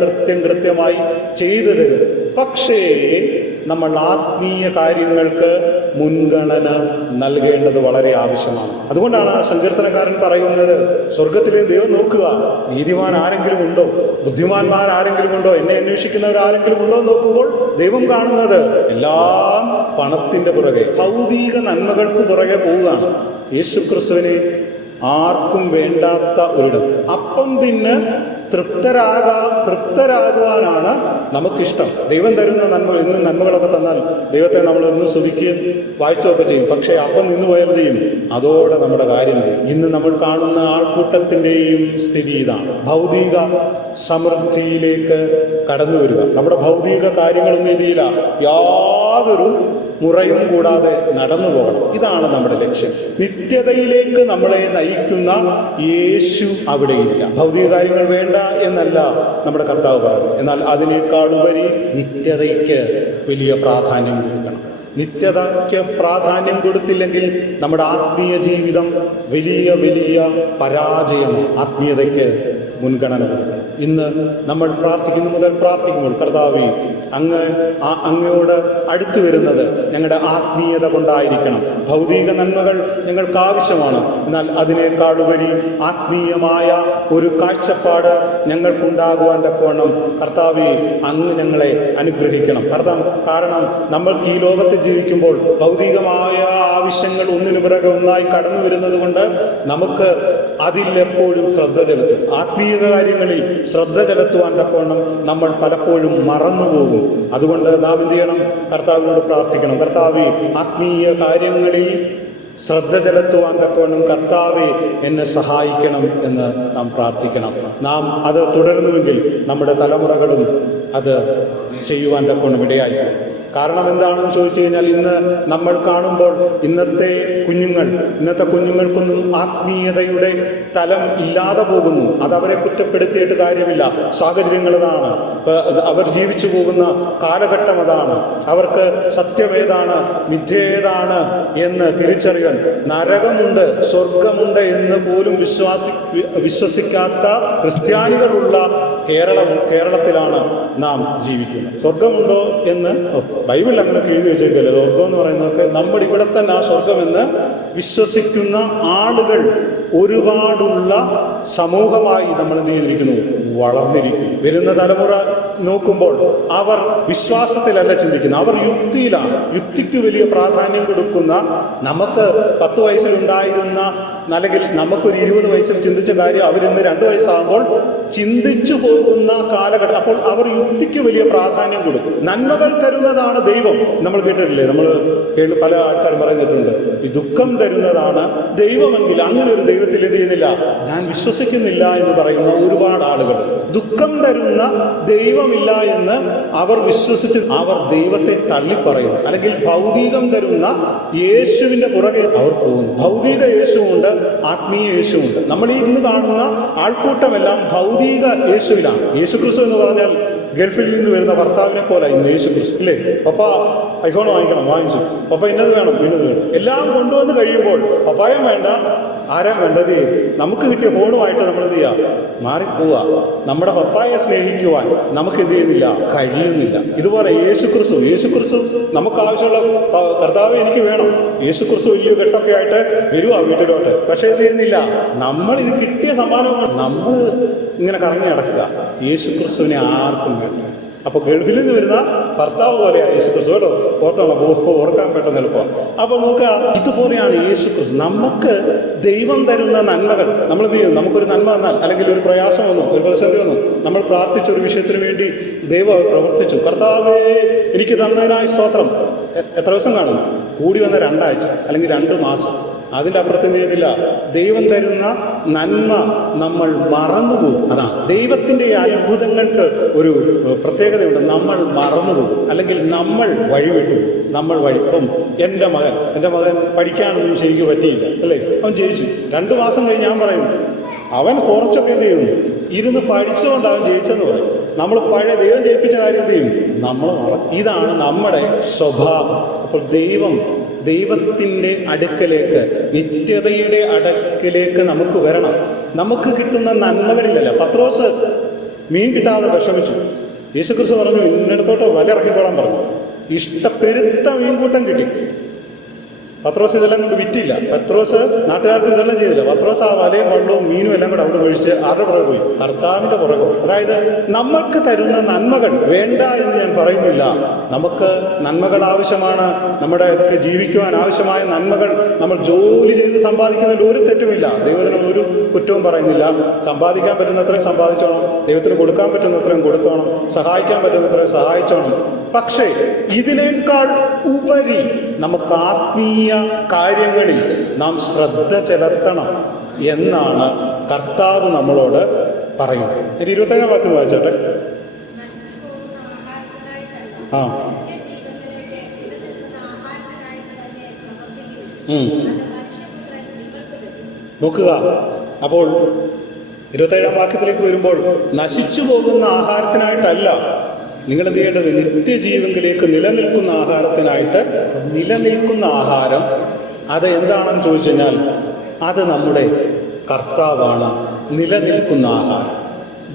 കൃത്യമായി ചെയ്തു തരും. പക്ഷേ നമ്മൾ ആത്മീയ കാര്യങ്ങൾക്ക് മുൻഗണന നൽകേണ്ടത് വളരെ ആവശ്യമാണ്. അതുകൊണ്ടാണ് സങ്കീർത്തനക്കാരൻ പറയുന്നത്, സ്വർഗത്തിലെ ദൈവം നോക്കുക, നീതിമാൻ ആരെങ്കിലും ഉണ്ടോ, ബുദ്ധിമാന്മാർ ആരെങ്കിലും ഉണ്ടോ, എന്നെ അന്വേഷിക്കുന്നവർ ആരെങ്കിലും ഉണ്ടോ എന്ന് നോക്കുമ്പോൾ ദൈവം കാണുന്നത് എല്ലാം പണത്തിന്റെ പുറകെ, ഭൗതിക നന്മകൾക്ക് പുറകെ പോവുകയാണ്. യേശുക്രിസ്തുവിനെ ആർക്കും വേണ്ടാത്ത ഒരിടം. അപ്പം തിന്ന് തൃപ്തരാകുവാനാണ് നമുക്കിഷ്ടം. ദൈവം തരുന്ന നന്മകൾ, ഇന്നും നന്മകളൊക്കെ തന്നാൽ ദൈവത്തെ നമ്മൾ ഇന്നും സ്തുതിക്കുകയും വാഴ്ചയൊക്കെ ചെയ്യും. പക്ഷേ അപ്പം നിന്ന് പോയാൽ ചെയ്യും, അതോടെ നമ്മുടെ കാര്യം ചെയ്യും. ഇന്ന് നമ്മൾ കാണുന്ന ആൾക്കൂട്ടത്തിൻ്റെയും സ്ഥിതി ഇതാണ്. ഭൗതിക സമൃദ്ധിയിലേക്ക് കടന്നു വരിക. നമ്മുടെ ഭൗതിക കാര്യങ്ങളൊന്നും ഇതില്ല, യാതൊരു മുറയും കൂടാതെ നടന്നു പോകണം. ഇതാണ് നമ്മുടെ ലക്ഷ്യം. നിത്യതയിലേക്ക് നമ്മളെ നയിക്കുന്ന യേശു അവിടെയില്ല. ഭൗതിക കാര്യങ്ങൾ വേണ്ട എന്നല്ല നമ്മുടെ കർത്താവ് പറഞ്ഞു. എന്നാൽ അതിനേക്കാളുപരി നിത്യതയ്ക്ക് വലിയ പ്രാധാന്യം കൊടുക്കണം. നിത്യതയ്ക്ക് പ്രാധാന്യം കൊടുത്തില്ലെങ്കിൽ നമ്മുടെ ആത്മീയ ജീവിതം വലിയ പരാജയമാണ്. ആത്മീയതയ്ക്ക് മുൻഗണന കൊടുക്കണം. ഇന്ന് നമ്മൾ പ്രാർത്ഥിക്കുമ്പോൾ കർത്താവേ, അങ്ങയോട് അടുത്തു വരുന്നത് ഞങ്ങളുടെ ആത്മീയത കൊണ്ടായിരിക്കണം. ഭൗതിക നന്മകൾ ഞങ്ങൾക്ക് ആവശ്യമാണ്, എന്നാൽ അതിനേക്കാളുപരി ആത്മീയമായ ഒരു കാഴ്ചപ്പാട് ഞങ്ങൾക്കുണ്ടാകുവാൻ തക്കവണ്ണം കർത്താവേ അങ്ങ് ഞങ്ങളെ അനുഗ്രഹിക്കണം. കാരണം നമ്മൾക്ക് ഈ ലോകത്തിൽ ജീവിക്കുമ്പോൾ ഭൗതികമായ ആവശ്യങ്ങൾ ഒന്നിനു പിറകെ ഒന്നായി കടന്നു വരുന്നത് കൊണ്ട് നമുക്ക് അതിൽ എപ്പോഴും ശ്രദ്ധ ചെലുത്തും. ആത്മീയ കാര്യങ്ങളിൽ ശ്രദ്ധ ചെലുത്തുവാൻ തക്കവണ്ണം നമ്മൾ പലപ്പോഴും മറന്നുപോകും. അതുകൊണ്ട് നാം എന്ത് ചെയ്യണം? കർത്താവിനോട് പ്രാർത്ഥിക്കണം. കർത്താവേ, ആത്മീയ കാര്യങ്ങളിൽ ശ്രദ്ധ ചെലുത്തുവാൻ തക്കവണ്ണം കർത്താവേ എന്നെ സഹായിക്കണം എന്ന് നാം പ്രാർത്ഥിക്കണം. നാം അത് തുടരുന്നുവെങ്കിൽ നമ്മുടെ തലമുറകളും അത് ചെയ്യുവാൻ തക്കവണ്ണം ഇടയായിരിക്കും. കാരണം എന്താണെന്ന് ചോദിച്ചു കഴിഞ്ഞാൽ, ഇന്ന് നമ്മൾ കാണുമ്പോൾ ഇന്നത്തെ കുഞ്ഞുങ്ങൾക്കൊന്നും ആത്മീയതയുടെ തലം ഇല്ലാതെ പോകുന്നു. അതവരെ കുറ്റപ്പെടുത്തിയിട്ട് കാര്യമില്ല. സാഹചര്യങ്ങളതാണ്, അവർ ജീവിച്ചു പോകുന്ന കാലഘട്ടം അതാണ്. അവർക്ക് സത്യമേതാണ്, മിഥ്യേതാണ് എന്ന് തിരിച്ചറിയാൻ, നരകമുണ്ട്, സ്വർഗമുണ്ട് എന്ന് പോലും വിശ്വസിക്കാത്ത ക്രിസ്ത്യാനികളുള്ള കേരളത്തിലാണ് നാം ജീവിക്കുന്നത്. സ്വർഗമുണ്ടോ എന്ന് ബൈബിളിൽ അങ്ങനെ എഴുതി വെച്ചേക്കല്ലേ. സ്വർഗം എന്ന് പറയുന്നതൊക്കെ നമ്മുടെ ഇവിടെ തന്നെ ആ സ്വർഗമെന്ന് വിശ്വസിക്കുന്ന ആളുകൾ ഒരുപാടുള്ള സമൂഹമായി നമ്മൾ എന്ത് ചെയ്തിരിക്കുന്നു? വളർന്നിരിക്കുന്നു. വരുന്ന തലമുറ നോക്കുമ്പോൾ അവർ വിശ്വാസത്തിലല്ല ചിന്തിക്കുന്നത്, അവർ യുക്തിയിലാണ്. യുക്തിക്ക് വലിയ പ്രാധാന്യം കൊടുക്കുന്ന, നമുക്ക് 10 വയസ്സിലുണ്ടായിരുന്ന അല്ലെങ്കിൽ നമുക്കൊരു 20 വയസ്സിൽ ചിന്തിച്ച കാര്യം അവരിന്ന് 2 വയസ്സാകുമ്പോൾ ചിന്തിച്ചു പോകുന്ന കാലഘട്ടം. അപ്പോൾ അവർ യുക്തിക്ക് വലിയ പ്രാധാന്യം കൊടുക്കും. നന്മകൾ തരുന്നതാണ് ദൈവം. നമ്മൾ കേട്ടിട്ടില്ലേ? പല ആൾക്കാരും പറയുന്നിട്ടുണ്ട്, ഈ ദുഃഖം തരുന്നതാണ് ദൈവമെങ്കിൽ അങ്ങനെ ഒരു ദൈവത്തിൽ എന്ത് ചെയ്യുന്നില്ല, ഞാൻ വിശ്വസിക്കുന്നില്ല എന്ന് പറയുന്ന ഒരുപാട് ആളുകൾ. ദുഃഖം തരുന്ന ദൈവമില്ല എന്ന് അവർ വിശ്വസിച്ച് അവർ ദൈവത്തെ തള്ളിപ്പറയുന്നു. അല്ലെങ്കിൽ ഭൗതികം തരുന്ന യേശുവിൻ്റെ പുറകെ അവർ പോകുന്നു. ഭൗതിക യേശുവുണ്ട്, ആത്മീയ യേശുവുണ്ട്. നമ്മൾ ഇന്ന് കാണുന്ന ആൾക്കൂട്ടമെല്ലാം ഭൗതിക യേശുവിലാണ്. യേശുക്രിസ്തു എന്ന് പറഞ്ഞാൽ ഗൾഫിൽ നിന്ന് വരുന്ന ഭർത്താവിനെ പോലെ ഇന്ന് യേശുക്രിസ്തു ഇല്ലേ? പപ്പ ഐഫോൺ വാങ്ങിച്ചു, പപ്പ ഇന്നത് വേണം, എല്ലാം കൊണ്ടുവന്ന് കഴിയുമ്പോൾ പപ്പായം വേണ്ട, ആരാം വേണ്ടത്? നമുക്ക് കിട്ടിയ ഫോണുമായിട്ട് നമ്മൾ എന്ത് ചെയ്യുക? മാറിപ്പോവുക. നമ്മുടെ പപ്പായെ സ്നേഹിക്കുവാൻ നമുക്ക് എന്ത് ചെയ്യുന്നില്ല, കഴിയുന്നില്ല. ഇതുപോലെ യേശുക്രിസ്തു നമുക്ക് ആവശ്യമുള്ള കർത്താവ് എനിക്ക് വേണം. യേശുക്രിസ്തു വലിയ കെട്ടൊക്കെ ആയിട്ട് വരുവാ വീട്ടിലോട്ട്. പക്ഷേ എന്ത് ചെയ്യുന്നില്ല, നമ്മൾ ഇത് കിട്ടിയ സമ്മാനം നമ്മൾ ഇങ്ങനെ കറങ്ങി നടക്കുക. യേശുക്രിസ്തുവിനെ ആർക്കും വേണം. അപ്പോൾ ഗൾഫിൽ നിന്ന് വരുന്ന ഭർത്താവ് പോലെയാണ് യേശു ക്രിസ്തു കേട്ടോ. ഓർത്തോണം, ഓർക്കാൻ പെട്ടെന്ന് എളുപ്പമാണ്. അപ്പോൾ നോക്കുക, ഇതുപോലെയാണ് യേശു ക്രിസ്തു. നമുക്ക് ദൈവം തരുന്ന നന്മകൾ നമ്മൾ എന്ത് ചെയ്യും? നമുക്കൊരു നന്മ വന്നാൽ, അല്ലെങ്കിൽ ഒരു പ്രയാസം വന്നു, ഒരു പ്രതിസന്ധി വന്നു, നമ്മൾ പ്രാർത്ഥിച്ച ഒരു വിഷയത്തിന് വേണ്ടി ദൈവം പ്രവർത്തിച്ചു. കർത്താവേ എനിക്ക് തന്നതിനായി സ്തോത്രം. എത്ര ദിവസം കാണും? കൂടി വന്ന 2 ആഴ്ച അല്ലെങ്കിൽ 2 മാസം. അതിൻ്റെ അപ്പുറത്ത് എന്ത് ചെയ്തില്ല. ദൈവം തരുന്ന നന്മ നമ്മൾ മറന്നുപോകും. അതാണ് ദൈവത്തിൻ്റെ അത്ഭുതങ്ങൾക്ക് ഒരു പ്രത്യേകതയുണ്ട്. നമ്മൾ മറന്നുപോകും, അല്ലെങ്കിൽ നമ്മൾ വഴിവിട്ടു. ഇപ്പം എൻ്റെ മകൻ പഠിക്കാനൊന്നും ശരിക്കും പറ്റിയില്ല അല്ലേ. അവൻ ജയിച്ചു. 2 മാസം കഴിഞ്ഞ് ഞാൻ പറയും, അവൻ കുറച്ചൊക്കെ എന്ത് ചെയ്യുന്നു, ഇരുന്ന് പഠിച്ചുകൊണ്ട് അവൻ ജയിച്ചെന്ന് പറയും. നമ്മൾ പഴയ ദൈവം ജയിപ്പിച്ച കാര്യം എന്ത് ചെയ്യും? നമ്മൾ മറക്കും. ഇതാണ് നമ്മുടെ സ്വഭാവം. അപ്പോൾ ദൈവത്തിൻ്റെ അടുക്കലേക്ക്, നിത്യതയുടെ അടുക്കലേക്ക് നമുക്ക് വരണം. നമുക്ക് കിട്ടുന്ന നന്മകളിലല്ല. പത്രോസ് മീൻ കിട്ടാതെ വിഷമിച്ചു. യേശുക്രിസ്തു പറഞ്ഞു, ഇന്നിടത്തോട്ട് വല ഇറക്കിക്കോളാൻ പറഞ്ഞു. പെരുത്ത മീൻകൂട്ടം കിട്ടി. പത്രോസ് ഇതെല്ലാം കൊണ്ട് വിറ്റില്ല. പത്രോസ് നാട്ടുകാർക്ക് ഇതെല്ലാം ചെയ്തില്ല. പത്രോസ് ആ വലയും വള്ളവും മീനും എല്ലാം കൂടെ അവിടെ ഒഴിച്ച് ആരുടെ പുറകെ പോയി? കർത്താവിൻ്റെ പുറകെ. അതായത് നമ്മൾക്ക് തരുന്ന നന്മകൾ വേണ്ട എന്ന് ഞാൻ പറയുന്നില്ല. നമുക്ക് നന്മകൾ ആവശ്യമാണ്. നമ്മുടെ ജീവിക്കുവാൻ ആവശ്യമായ നന്മകൾ നമ്മൾ ജോലി ചെയ്ത് സമ്പാദിക്കുന്നതിൽ ഒരു തെറ്റുമില്ല. ദൈവത്തിന് ഒരു കുറ്റവും പറയുന്നില്ല. സമ്പാദിക്കാൻ പറ്റുന്നത്രയും സമ്പാദിച്ചോണം, ദൈവത്തിന് കൊടുക്കാൻ പറ്റുന്നത്രയും കൊടുത്തോണം, സഹായിക്കാൻ പറ്റുന്നത്രയും സഹായിച്ചോണം. പക്ഷേ ഇതിനേക്കാൾ ഉപരി നമുക്ക് ആത്മീയ കാര്യങ്ങളിൽ നാം ശ്രദ്ധ ചെലുത്തണം എന്നാണ് കർത്താവ് നമ്മളോട് പറയുന്നത്. 27-ാം വാക്യം വായിച്ചോട്ടെ. നോക്കുക, അപ്പോൾ 27-ാം വാക്യത്തിലേക്ക് വരുമ്പോൾ, നശിച്ചു പോകുന്ന ആഹാരത്തിനായിട്ടല്ല നിങ്ങൾ എന്ത് ചെയ്യേണ്ടത്? നിത്യജീവങ്കിലേക്ക് നിലനിൽക്കുന്ന ആഹാരത്തിനായിട്ട്. നിലനിൽക്കുന്ന ആഹാരം അത് എന്താണെന്ന് ചോദിച്ചു കഴിഞ്ഞാൽ, അത് നമ്മുടെ കർത്താവാണ്. നിലനിൽക്കുന്ന ആഹാരം,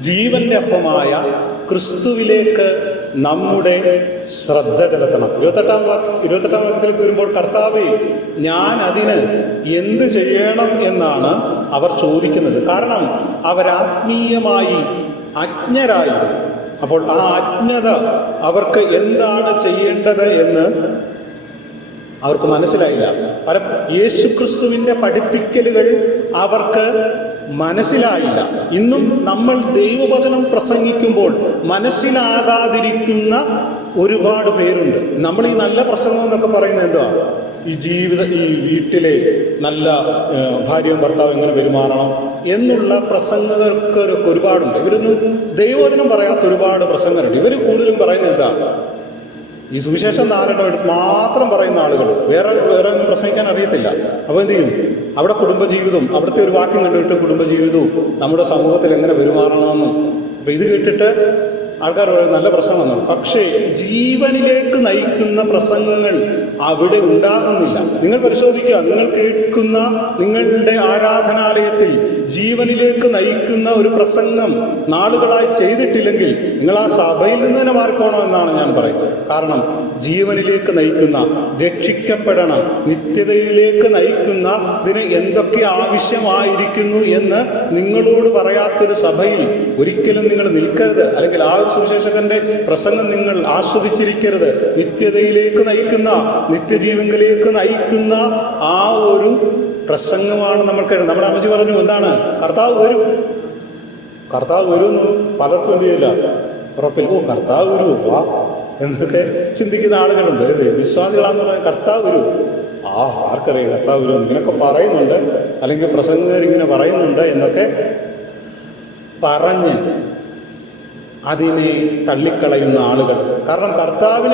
ജീവന്റെ അപ്പമായ ക്രിസ്തുവിലേക്ക് നമ്മുടെ ശ്രദ്ധ ചെലുത്തണം. 28-ാം വാക്യത്തിലേക്ക് വരുമ്പോൾ, കർത്താവേ ഞാൻ അതിന് എന്ത് ചെയ്യണം എന്നാണ് അവർ ചോദിക്കുന്നത്. കാരണം അവരാത്മീയമായി അജ്ഞരായിരുന്നു. അപ്പോൾ ആ അജ്ഞത അവർക്ക് എന്താണ് ചെയ്യേണ്ടത് എന്ന് അവർക്ക് മനസ്സിലായില്ല. യേശുക്രിസ്തുവിൻ്റെ പഠിപ്പിക്കലുകൾ അവർക്ക് മനസ്സിലായില്ല. ഇന്നും നമ്മൾ ദൈവവചനം പ്രസംഗിക്കുമ്പോൾ മനസ്സിലാകാതിരിക്കുന്ന ഒരുപാട് പേരുണ്ട്. നമ്മൾ ഈ നല്ല പ്രസംഗം എന്നൊക്കെ പറയുന്നത് എന്താ? ഈ വീട്ടിലെ നല്ല ഭാര്യയും ഭർത്താവും എങ്ങനെ പെരുമാറണം എന്നുള്ള പ്രസംഗകർക്ക് ഒരുപാടുണ്ട്. ഇവരൊന്നും ദൈവവചനം പറയാത്ത ഒരുപാട് പ്രസംഗരുണ്ട്. ഇവർ കൂടുതലും പറയുന്നത് എന്താ? ഈ സുവിശേഷം 4 എടുത്ത് മാത്രം പറയുന്ന ആളുകൾ. വേറെ ഒന്നും പ്രസംഗിക്കാൻ അറിയത്തില്ല. അപ്പോൾ എന്ത് ചെയ്യും? അവിടെ കുടുംബജീവിതവും, അവിടുത്തെ ഒരു വാക്യം കണ്ടുവിട്ട് കുടുംബജീവിതവും നമ്മുടെ സമൂഹത്തിൽ എങ്ങനെ പെരുമാറണമെന്നും. അപ്പം ഇത് കേട്ടിട്ട് ആൾക്കാർ പറയും നല്ല പ്രസംഗമാണ്. പക്ഷേ ജീവനിലേക്ക് നയിക്കുന്ന പ്രസംഗങ്ങൾ അവിടെ ഉണ്ടാകുന്നില്ല. നിങ്ങൾ പരിശോധിക്കുക, നിങ്ങൾ കേൾക്കുന്ന നിങ്ങളുടെ ആരാധനാലയത്തിൽ ജീവനിലേക്ക് നയിക്കുന്ന ഒരു പ്രസംഗം നാളുകളായി ചെയ്തിട്ടില്ലെങ്കിൽ നിങ്ങൾ ആ സഭയിൽ നിന്ന് തന്നെ മാറിപ്പോണമെന്നാണ് ഞാൻ പറയുന്നത്. കാരണം ജീവനിലേക്ക് നയിക്കുന്ന, രക്ഷിക്കപ്പെടണം, നിത്യതയിലേക്ക് നയിക്കുന്ന ഇതിന് എന്തൊക്കെ ആവശ്യമായിരിക്കുന്നു എന്ന് നിങ്ങളോട് പറയാത്തൊരു സഭയിൽ ഒരിക്കലും നിങ്ങൾ നിൽക്കരുത്. അല്ലെങ്കിൽ ആ ഒരു സുവിശേഷകന്റെ പ്രസംഗം നിങ്ങൾ ആസ്വദിച്ചിരിക്കരുത്. നിത്യതയിലേക്ക് നയിക്കുന്ന, നിത്യജീവങ്കിലേക്ക് നയിക്കുന്ന ആ ഒരു പ്രസംഗമാണ് നമ്മൾക്ക്. നമ്മുടെ അമ്മച്ചി പറഞ്ഞു, എന്താണ്? കർത്താവ് വരുമെന്ന് പലർക്കും എന്ത് ചെയ്യില്ല, ഉറപ്പില്ല. കർത്താവ് വരുമോ എന്നൊക്കെ ചിന്തിക്കുന്ന ആളുകളുണ്ട്. വിശ്വാസികളാന്ന് പറഞ്ഞാൽ കർത്താവ് വരുമോ? ആർക്കറിയാം കർത്താവ് വരുമോ? ഇങ്ങനെയൊക്കെ പറയുന്നുണ്ട്, അല്ലെങ്കിൽ പ്രസംഗകരിങ്ങനെ പറയുന്നുണ്ട് എന്നൊക്കെ പറഞ്ഞ് അതിനെ തള്ളിക്കളയുന്ന ആളുകൾ. കാരണം കർത്താവ്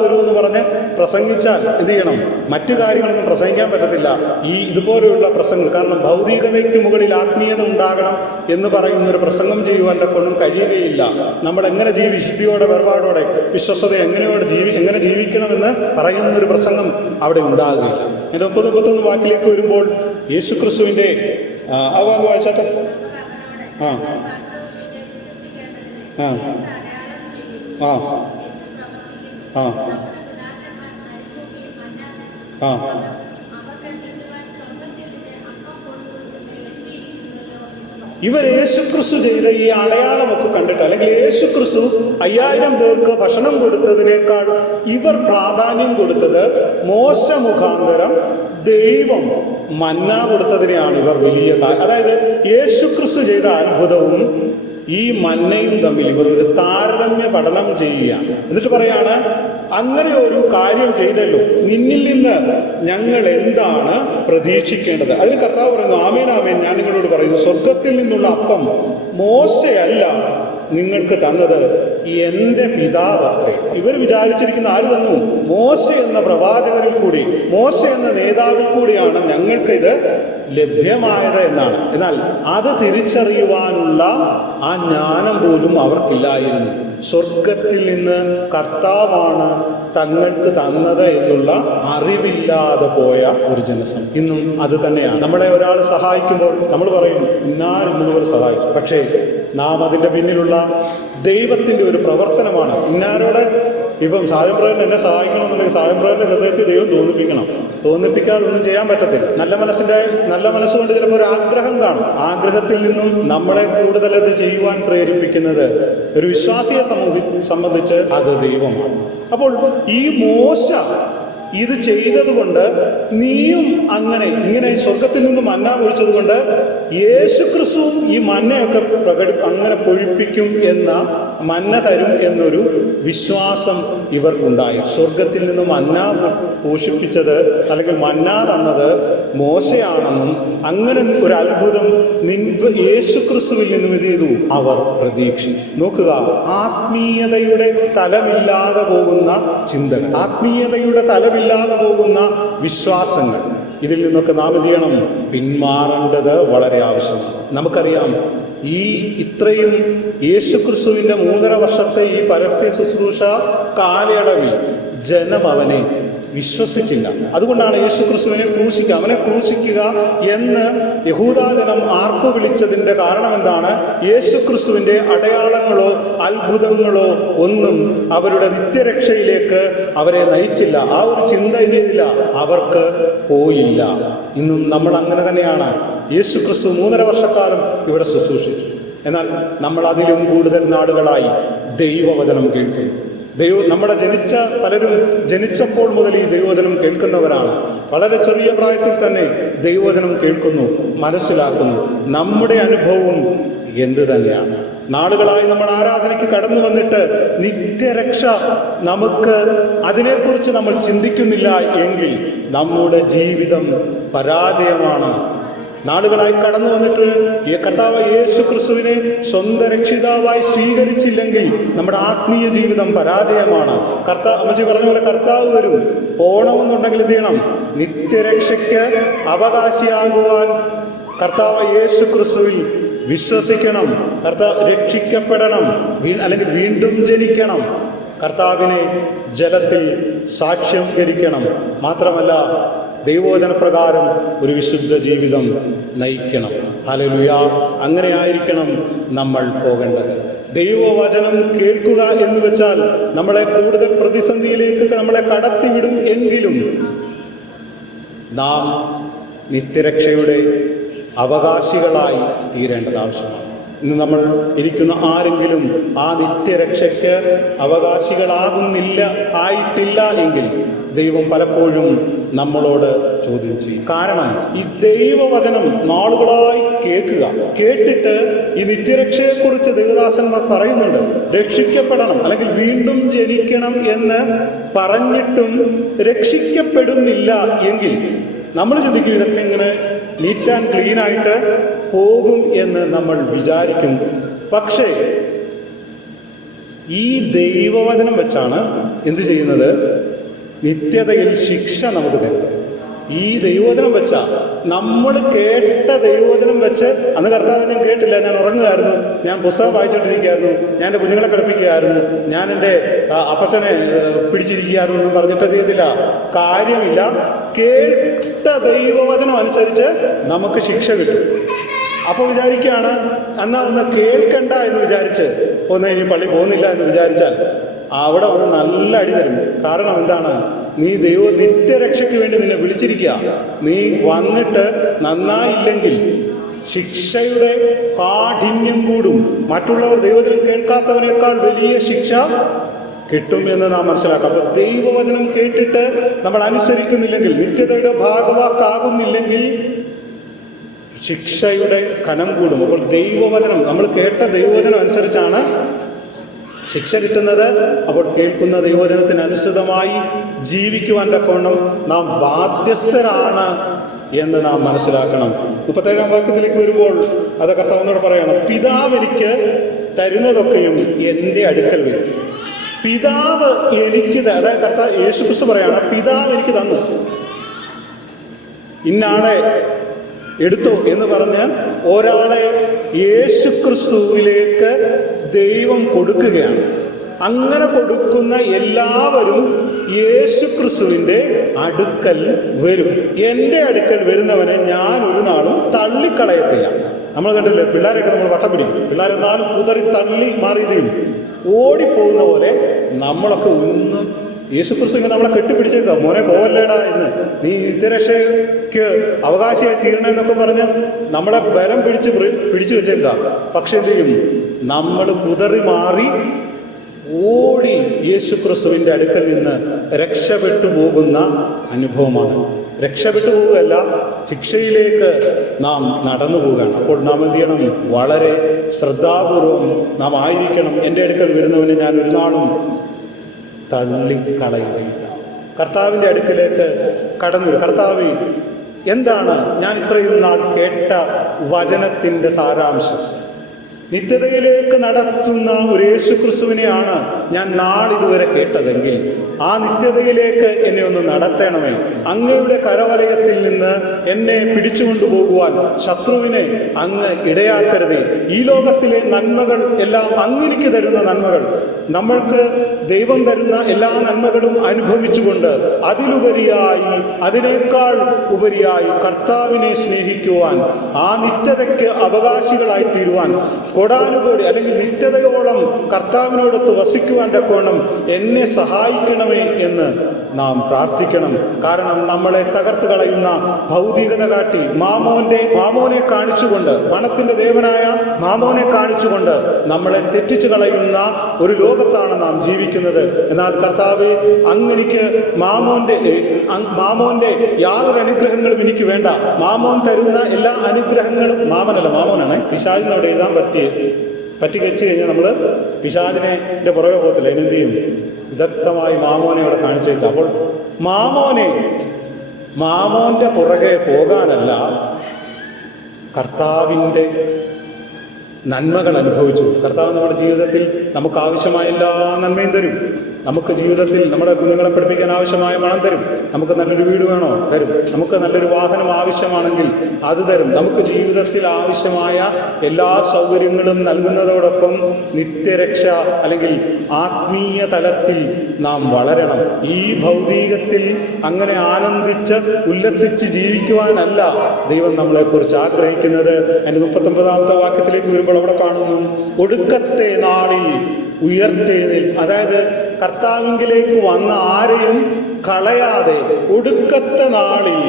വരുമെന്ന് പറഞ്ഞ് പ്രസംഗിച്ചാൽ എന്ത് ചെയ്യണം? മറ്റു കാര്യങ്ങളൊന്നും പ്രസംഗിക്കാൻ പറ്റത്തില്ല. ഇതുപോലെയുള്ള പ്രസംഗങ്ങൾ, കാരണം ഭൗതികതയ്ക്ക് മുകളിൽ ആത്മീയത ഉണ്ടാകണം എന്ന് പറയുന്നൊരു പ്രസംഗം ചെയ്യുവാൻ്റെ കൊണ്ടും കഴിയുകയില്ല. നമ്മൾ എങ്ങനെ വിശുദ്ധിയോടെ, വേർപാടോടെ, വിശ്വസ്തത എങ്ങനെ ജീവിക്കണമെന്ന് പറയുന്നൊരു പ്രസംഗം അവിടെ ഉണ്ടാകുകയില്ല. എൻ്റെ 30-31 വാക്കിലേക്ക് വരുമ്പോൾ യേശുക്രിസ്തുവിൻ്റെ ആവാന്ന് വായിച്ചാട്ടെ. ഇവർ യേശുക്രിസ്തു ചെയ്ത ഈ അടയാളമൊക്കെ കണ്ടിട്ട്, അല്ലെങ്കിൽ യേശുക്രിസ്തു 5000 പേർക്ക് ഭക്ഷണം കൊടുത്തതിനേക്കാൾ ഇവർ പ്രാധാന്യം കൊടുത്തത് മോശ മുഖാന്തരം ദൈവം മന്ന കൊടുത്തതിനെയാണ് ഇവർ വലിയ അതായത് യേശുക്രിസ്തു ചെയ്ത അത്ഭുതവും ഈ മന്നയും തമ്മിൽ ഇവർ ഒരു താരതമ്യ പഠനം ചെയ്യുകയാണ്. എന്നിട്ട് പറയാണ്, അങ്ങനെ ഒരു കാര്യം ചെയ്തല്ലോ, നിന്നിൽ നിന്ന് ഞങ്ങൾ എന്താണ് പ്രതീക്ഷിക്കേണ്ടത്? അതിന് കർത്താവ് പറയുന്നു, ആമേൻ ആമേൻ, ഞാൻ നിങ്ങളോട് പറയുന്നു, സ്വർഗത്തിൽ നിന്നുള്ള അപ്പം മോശയല്ല നിങ്ങൾക്ക് തന്നത്, എൻ്റെ പിതാവ് അത്രേ. ഇവർ വിചാരിച്ചിരിക്കുന്ന ആര് തന്നു? മോശ എന്ന പ്രവാചകരിൽ കൂടി, മോശ എന്ന നേതാവിൽ കൂടിയാണ് ഞങ്ങൾക്ക് ഇത് ലഭ്യമായത് എന്നാണ്. എന്നാൽ അത് തിരിച്ചറിയുവാനുള്ള ആ ജ്ഞാനം പോലും അവർക്കില്ലായിരുന്നു. സ്വർഗത്തിൽ നിന്ന് കർത്താവാണ് തങ്ങൾക്ക് തന്നത് എന്നുള്ള അറിവില്ലാതെ പോയ ഒരു ജനസം ഇന്നും അത് തന്നെയാണ്. നമ്മളെ ഒരാൾ സഹായിക്കുമ്പോൾ നമ്മൾ പറയും ഇന്നതുപോലെ സഹായിക്കും, പക്ഷേ നാം അതിൻ്റെ പിന്നിലുള്ള ദൈവത്തിൻ്റെ ഒരു പ്രവർത്തനമാണ്. ഇന്നാരോട് ഇപ്പം സായംപ്രേരൻ എന്നെ സഹായിക്കണമെന്നുണ്ടെങ്കിൽ സായംപ്രേരൻ്റെ ഹൃദയത്തിൽ ദൈവം തോന്നിപ്പിക്കാതെ ഒന്നും ചെയ്യാൻ പറ്റത്തില്ല. നല്ല മനസ്സുകൊണ്ട് ചിലപ്പോൾ ഒരു ആഗ്രഹം കാണും. ആഗ്രഹത്തിൽ നിന്നും നമ്മളെ കൂടുതൽ അത് ചെയ്യുവാൻ പ്രേരിപ്പിക്കുന്നത് ഒരു വിശ്വാസിയെ സംബന്ധിച്ച് അത് ദൈവമാണ്. അപ്പോൾ ഈ മോശ ഇത് ചെയ്തതുകൊണ്ട് നീയും ഇങ്ങനെ സ്വർഗത്തിൽ നിന്ന് മന്ന പൊഴിച്ചത് കൊണ്ട് യേശുക്രിസ്തുവും ഈ മന്നയൊക്കെ അങ്ങനെ പൊഴിപ്പിക്കും മന്ന തരും എന്നൊരു വിശ്വാസം ഇവർക്കുണ്ടായി. സ്വർഗത്തിൽ നിന്ന് മന്ന പോഷിപ്പിച്ചത് അല്ലെങ്കിൽ മന്ന തന്നത് മോശയാണെന്നും അങ്ങനെ ഒരു അത്ഭുതം യേശുക്രിസ്തുവിൽ നിന്നും ഇത് ചെയ്തു അവർ പ്രതീക്ഷിച്ചു. നോക്കുക, ആത്മീയതയുടെ തലമില്ലാതെ പോകുന്ന ചിന്തകൾ, ആത്മീയതയുടെ തലമില്ലാതെ പോകുന്ന വിശ്വാസങ്ങൾ, ഇതിൽ നിന്നൊക്കെ നാം എന്ത് ചെയ്യണം? പിന്മാറേണ്ടത് വളരെ ആവശ്യമാണ്. നമുക്കറിയാം, ഇത്രയും യേശുക്രിസ്തുവിൻ്റെ 3.5 വർഷത്തെ ഈ പരസ്യ ശുശ്രൂഷ കാലയളവിൽ ജനം അവനെ വിശ്വസിച്ചില്ല. അതുകൊണ്ടാണ് യേശുക്രിസ്തുവിനെ അവനെ ക്രൂശിക്കുക എന്ന് യഹൂദാജനം ആർപ്പ് വിളിച്ചതിൻ്റെ കാരണം എന്താണ്? യേശുക്രിസ്തുവിൻ്റെ അടയാളങ്ങളോ അത്ഭുതങ്ങളോ ഒന്നും അവരുടെ നിത്യരക്ഷയിലേക്ക് അവരെ നയിച്ചില്ല. ആ ഒരു ചിന്ത ഇതില്ല, അവർക്ക് പോയില്ല. ഇന്നും നമ്മൾ അങ്ങനെ തന്നെയാണ്. യേശുക്രിസ്തു 3.5 വർഷക്കാലം ഇവിടെ ശുശ്രൂഷിച്ചു. എന്നാൽ നമ്മൾ അതിലും കൂടുതൽ നാടുകളായി ദൈവവചനം കേൾക്കുന്നു. പലരും ജനിച്ചപ്പോൾ മുതൽ ഈ ദൈവവചനം കേൾക്കുന്നവരാണ്. വളരെ ചെറിയ പ്രായത്തിൽ തന്നെ ദൈവവചനം കേൾക്കുന്നു, മനസ്സിലാക്കുന്നു. നമ്മുടെ അനുഭവം എന്ത് തന്നെയാണ്? നാളുകളായി നമ്മൾ ആരാധനയ്ക്ക് കടന്നു വന്നിട്ട് നിത്യരക്ഷ നമുക്ക് അതിനെക്കുറിച്ച് നമ്മൾ ചിന്തിക്കുന്നില്ല എങ്കിൽ നമ്മുടെ ജീവിതം പരാജയമാണ്. നാളുകളായി കടന്നു വന്നിട്ട് ഈ കർത്താവ് യേശുക്രിസ്തുവിനെ സ്വന്തം രക്ഷിതാവായി സ്വീകരിച്ചില്ലെങ്കിൽ നമ്മുടെ ആത്മീയ ജീവിതം പരാജയമാണ്. അമ്മച്ചി പറഞ്ഞ പോലെ കർത്താവ് വരും. പോണമെന്നുണ്ടെങ്കിൽ എന്ത് ചെയ്യണം? നിത്യരക്ഷയ്ക്ക് അവകാശിയാകുവാൻ കർത്താവ് യേശുക്രിസ്തുവിൽ വിശ്വസിക്കണം. രക്ഷിക്കപ്പെടണം, അല്ലെങ്കിൽ വീണ്ടും ജനിക്കണം. കർത്താവിനെ ജലത്തിൽ സാക്ഷ്യം ധരിക്കണം. മാത്രമല്ല ദൈവവചനപ്രകാരം ഒരു വിശുദ്ധ ജീവിതം നയിക്കണം. ഹല്ലേലൂയ! അങ്ങനെ ആയിരിക്കണം നമ്മൾ പോകേണ്ടത്. ദൈവവചനം കേൾക്കുക എന്ന് വെച്ചാൽ നമ്മളെ കൂടുതൽ പ്രതിസന്ധിയിലേക്ക് നമ്മളെ കടത്തിവിടും എങ്കിലും നാം നിത്യരക്ഷയുടെ അവകാശികളായി തീരേണ്ടത് ആവശ്യമാണ്. ഇന്ന് നമ്മൾ ഇരിക്കുന്ന ആരെങ്കിലും ആ നിത്യരക്ഷയ്ക്ക് ആയിട്ടില്ല എങ്കിൽ ദൈവം പലപ്പോഴും നമ്മളോട് ചോദ്യം ചെയ്യും. കാരണം ഈ ദൈവവചനം നാളുകളായി കേട്ടിട്ട് ഈ നിത്യരക്ഷയെക്കുറിച്ച് ദേവദാസന്മാർ പറയുന്നുണ്ട്. രക്ഷിക്കപ്പെടണം, അല്ലെങ്കിൽ വീണ്ടും ജനിക്കണം എന്ന് പറഞ്ഞിട്ടും രക്ഷിക്കപ്പെടുന്നില്ല എങ്കിൽ നമ്മൾ ചിന്തിക്കും ഇതൊക്കെ ഇങ്ങനെ നീറ്റ് ആൻഡ് ക്ലീൻ ആയിട്ട് പോകും എന്ന് നമ്മൾ വിചാരിക്കും. പക്ഷേ ഈ ദൈവവചനം വെച്ചാണ് എന്ത് ചെയ്യുന്നത്? നിത്യതയിൽ ശിക്ഷ നമുക്ക് തരുന്നത്. ഈ ദൈവവചനം വെച്ചാ നമ്മൾ കേട്ട ദൈവവചനം വെച്ച്, അന്ന് കർത്താവ് ഞാൻ കേട്ടില്ല, ഞാൻ ഉറങ്ങുകയായിരുന്നു, ഞാൻ പുസ്തകം വായിച്ചുകൊണ്ടിരിക്കുകയായിരുന്നു, ഞാൻ എൻ്റെ കുഞ്ഞുങ്ങളെ കളിപ്പിക്കുകയായിരുന്നു, ഞാൻ എൻ്റെ അപ്പച്ചനെ പിടിച്ചിരിക്കുകയായിരുന്നു എന്നും പറഞ്ഞിട്ട് ചെയ്തില്ല. കാര്യമില്ല. കേട്ട ദൈവവചനം അനുസരിച്ച് നമുക്ക് ശിക്ഷ കിട്ടും. അപ്പോൾ വിചാരിക്കുകയാണ്, ഒന്ന് കേൾക്കണ്ട എന്ന് വിചാരിച്ച് ഇനി പള്ളി പോകുന്നില്ല എന്ന് വിചാരിച്ചാൽ അവിടെ ഒന്ന് നല്ല അടി തരും. കാരണം എന്താണ്? നീ നിത്യരക്ഷയ്ക്ക് വേണ്ടി നിന്നെ വിളിച്ചിരിക്കുക. നീ വന്നിട്ട് നന്നായില്ലെങ്കിൽ ശിക്ഷയുടെ കാഠിന്യം കൂടും. മറ്റുള്ളവർ ദൈവവചനം കേൾക്കാത്തവനേക്കാൾ വലിയ ശിക്ഷ കിട്ടും എന്ന് നാം മനസ്സിലാക്കാം. അപ്പോൾ ദൈവവചനം കേട്ടിട്ട് നമ്മൾ അനുസരിക്കുന്നില്ലെങ്കിൽ, നിത്യതയുടെ ഭാഗവാക്കാകുന്നില്ലെങ്കിൽ ശിക്ഷയുടെ കനം കൂടും. അപ്പോൾ ദൈവവചനം, നമ്മൾ കേട്ട ദൈവവചനം അനുസരിച്ചാണ് ശിക്ഷ കിട്ടുന്നത്. അപ്പോൾ കേൾക്കുന്ന ദൈവവചനത്തിന് അനുസൃതമായി ജീവിക്കുവാൻ തക്കവണ്ണം നാം ബാധ്യസ്ഥരാണ് എന്ന് നാം മനസ്സിലാക്കണം. 37-ാം വാക്യത്തിലേക്ക് വരുമ്പോൾ അത് കർത്താവിനോട് പറയണം, പിതാവ് എനിക്ക് തരുന്നതൊക്കെയും എൻ്റെ അടുക്കൽ വരും. പിതാവ് എനിക്ക്, അതായത് കർത്താവ് യേശുക്രിസ്തു പറയാണ്, പിതാവ് എനിക്ക് തന്നു, ഇന്നാളെ എടുത്തോ എന്ന് പറഞ്ഞ് ഒരാളെ യേശുക്രിസ്തുവിലേക്ക് ദൈവം കൊടുക്കുകയാണ്. അങ്ങനെ കൊടുക്കുന്ന എല്ലാവരും യേശുക്രിസ്തുവിൻ്റെ അടുക്കൽ വരും. എൻ്റെ അടുക്കൽ വരുന്നവനെ ഞാൻ ഒരു നാളും തള്ളിക്കളയത്തില്ല. നമ്മൾ കണ്ടില്ലേ, പിള്ളേരെയൊക്കെ നമ്മൾ വട്ടം പിടിക്കും. പിള്ളേരെന്നാലും കുതറി തള്ളി മാറിയതും ഓടിപ്പോകുന്ന പോലെ നമ്മളൊക്കെ ഒന്ന് യേശുക്രിസ്തു ഇങ്ങനെ നമ്മളെ കെട്ടിപ്പിടിച്ചേക്കാം, മോനെ പോവല്ലേടാ എന്ന്, നീ നിത്യരക്ഷയ്ക്ക് അവകാശിയായി തീരണമെന്നൊക്കെ പറഞ്ഞ് നമ്മളെ ബലം പിടിച്ചു വെച്ചേക്കാം. പക്ഷെ എന്ത് ചെയ്യും? നമ്മൾ കുതറി മാറി ഓടി യേശുക്രിസ്തുവിൻ്റെ അടുക്കൽ നിന്ന് രക്ഷപ്പെട്ടു പോകുന്ന അനുഭവമാണ്. രക്ഷപ്പെട്ടു പോവുകയല്ല, ശിക്ഷയിലേക്ക് നാം നടന്നു പോവുകയാണ്. അപ്പോൾ നാം എന്ത് ചെയ്യണം? വളരെ ശ്രദ്ധാപൂർവം നാം ആയിരിക്കണം. എൻ്റെ അടുക്കൽ വരുന്നവനെ ഞാൻ ഒരു നാളും തള്ളിക്കളയുകയില്ല. കർത്താവിൻ്റെ അടുക്കലേക്ക് കടന്നു. കർത്താവ്, എന്താണ് ഞാൻ ഇത്രയും നാൾ കേട്ട വചനത്തിൻ്റെ സാരാംശം? നിത്യതയിലേക്ക് നടത്തുന്ന ഒരു യേശുക്രിസ്തുവിനെയാണ് ഞാൻ നാളിതുവരെ കേട്ടതെങ്കിൽ ആ നിത്യതയിലേക്ക് എന്നെ ഒന്ന് നടത്തണമേ. അങ്ങയുടെ കരവലയത്തിൽ നിന്ന് എന്നെ പിടിച്ചുകൊണ്ടുപോകുവാൻ ശത്രുവിനെ അങ്ങ് ഇടയാക്കരുതേ. ഈ ലോകത്തിലെ നന്മകൾ എല്ലാം അങ്ങെനിക്ക് തരുന്ന നന്മകൾ, നമ്മൾക്ക് ദൈവം തരുന്ന എല്ലാ നന്മകളും അനുഭവിച്ചുകൊണ്ട് അതിലുപരിയായി, അതിനേക്കാൾ ഉപരിയായി കർത്താവിനെ സ്നേഹിക്കുവാൻ, ആ നിത്യതയ്ക്ക് അവകാശികളായി തീരുവാൻ, കൊടാനുകോടി അല്ലെങ്കിൽ നിത്യതയോളം കർത്താവിനോടൊത്ത് വസിക്കുവാൻ തക്കവണ്ണം എന്നെ സഹായിക്കണമേ എന്ന് നാം പ്രാർത്ഥിക്കണം. കാരണം നമ്മളെ തകർത്ത് കളയുന്ന ഭൗതികത കാട്ടി മാമോനെ കാണിച്ചുകൊണ്ട്, പണത്തിൻ്റെ ദേവനായ മാമോനെ കാണിച്ചുകൊണ്ട് നമ്മളെ തെറ്റിച്ചു കളയുന്ന ഒരു ലോകത്താണ് നാം ജീവിക്കുന്നത്. എന്നാൽ കർത്താവേ, അങ്ങെനിക്ക് മാമോന്റെ യാതൊരു അനുഗ്രഹങ്ങളും എനിക്ക് വേണ്ട. മാമോൻ തരുന്ന എല്ലാ അനുഗ്രഹങ്ങളും, മാമോനാണ്. പിശാചിന് അവിടെ എഴുതാൻ പറ്റി വെച്ച് കഴിഞ്ഞാൽ നമ്മൾ പിശാചിനെ പുറകെ പോകത്തില്ല. അതിനെന്ത് ചെയ്യും? വിദഗ്ധമായി മാമോനെ അവിടെ കാണിച്ചേക്കാം. അപ്പോൾ മാമോന്റെ പുറകെ പോകാനല്ല, കർത്താവിൻ്റെ നന്മകൾ അനുഭവിച്ചു. കർത്താവ് നമ്മുടെ ജീവിതത്തിൽ നമുക്ക് ആവശ്യമായ എല്ലാ നന്മയും തരും. നമുക്ക് ജീവിതത്തിൽ നമ്മുടെ കുഞ്ഞുങ്ങളെ പഠിപ്പിക്കാൻ ആവശ്യമായ പണം തരും. നമുക്ക് നല്ലൊരു വീട് വേണോ? തരും. നമുക്ക് നല്ലൊരു വാഹനം ആവശ്യമാണെങ്കിൽ അത് തരും. നമുക്ക് ജീവിതത്തിൽ ആവശ്യമായ എല്ലാ സൗകര്യങ്ങളും നൽകുന്നതോടൊപ്പം നിത്യരക്ഷ അല്ലെങ്കിൽ ആത്മീയ തലത്തിൽ നാം വളരണം. ഈ ഭൗതികത്തിൽ അങ്ങനെ ആനന്ദിച്ച് ഉല്ലസിച്ച് ജീവിക്കുവാനല്ല ദൈവം നമ്മളെക്കുറിച്ച് ആഗ്രഹിക്കുന്നത്. അതിൻ്റെ 39-ാമത്തെ വാക്യത്തിലേക്ക് വരുമ്പോൾ അവിടെ കാണുന്നു, ഒടുക്കത്തെ നാളിൽ ഉയർത്തെഴുന്നേൽപ്പ്. അതായത് കർത്താവിങ്കിലേക്ക് വന്ന ആരെയും കളയാതെ ഒടുക്കത്തെ നാളിൽ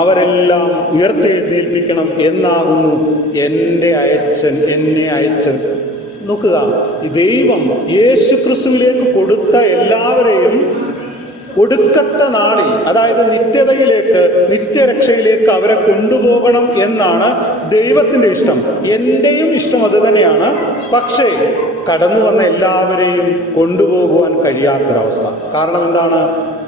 അവരെല്ലാം ഉയർത്തെഴുന്നേൽപ്പിക്കണം എന്നാകുന്നു എന്നെ അയച്ചൻ. നോക്കുക, ഈ ദൈവം യേശുക്രിസ്തുവിലേക്ക് കൊടുത്ത എല്ലാവരെയും ഒടുക്കത്തെ നാളിൽ, അതായത് നിത്യതയിലേക്ക്, നിത്യരക്ഷയിലേക്ക് അവരെ കൊണ്ടുപോകണം എന്നാണ് ദൈവത്തിൻ്റെ ഇഷ്ടം. എൻ്റെയും ഇഷ്ടം അത് തന്നെയാണ്. പക്ഷേ കടന്നു വന്ന എല്ലാവരെയും കൊണ്ടുപോകുവാൻ കഴിയാത്തൊരവസ്ഥ. കാരണം എന്താണ്?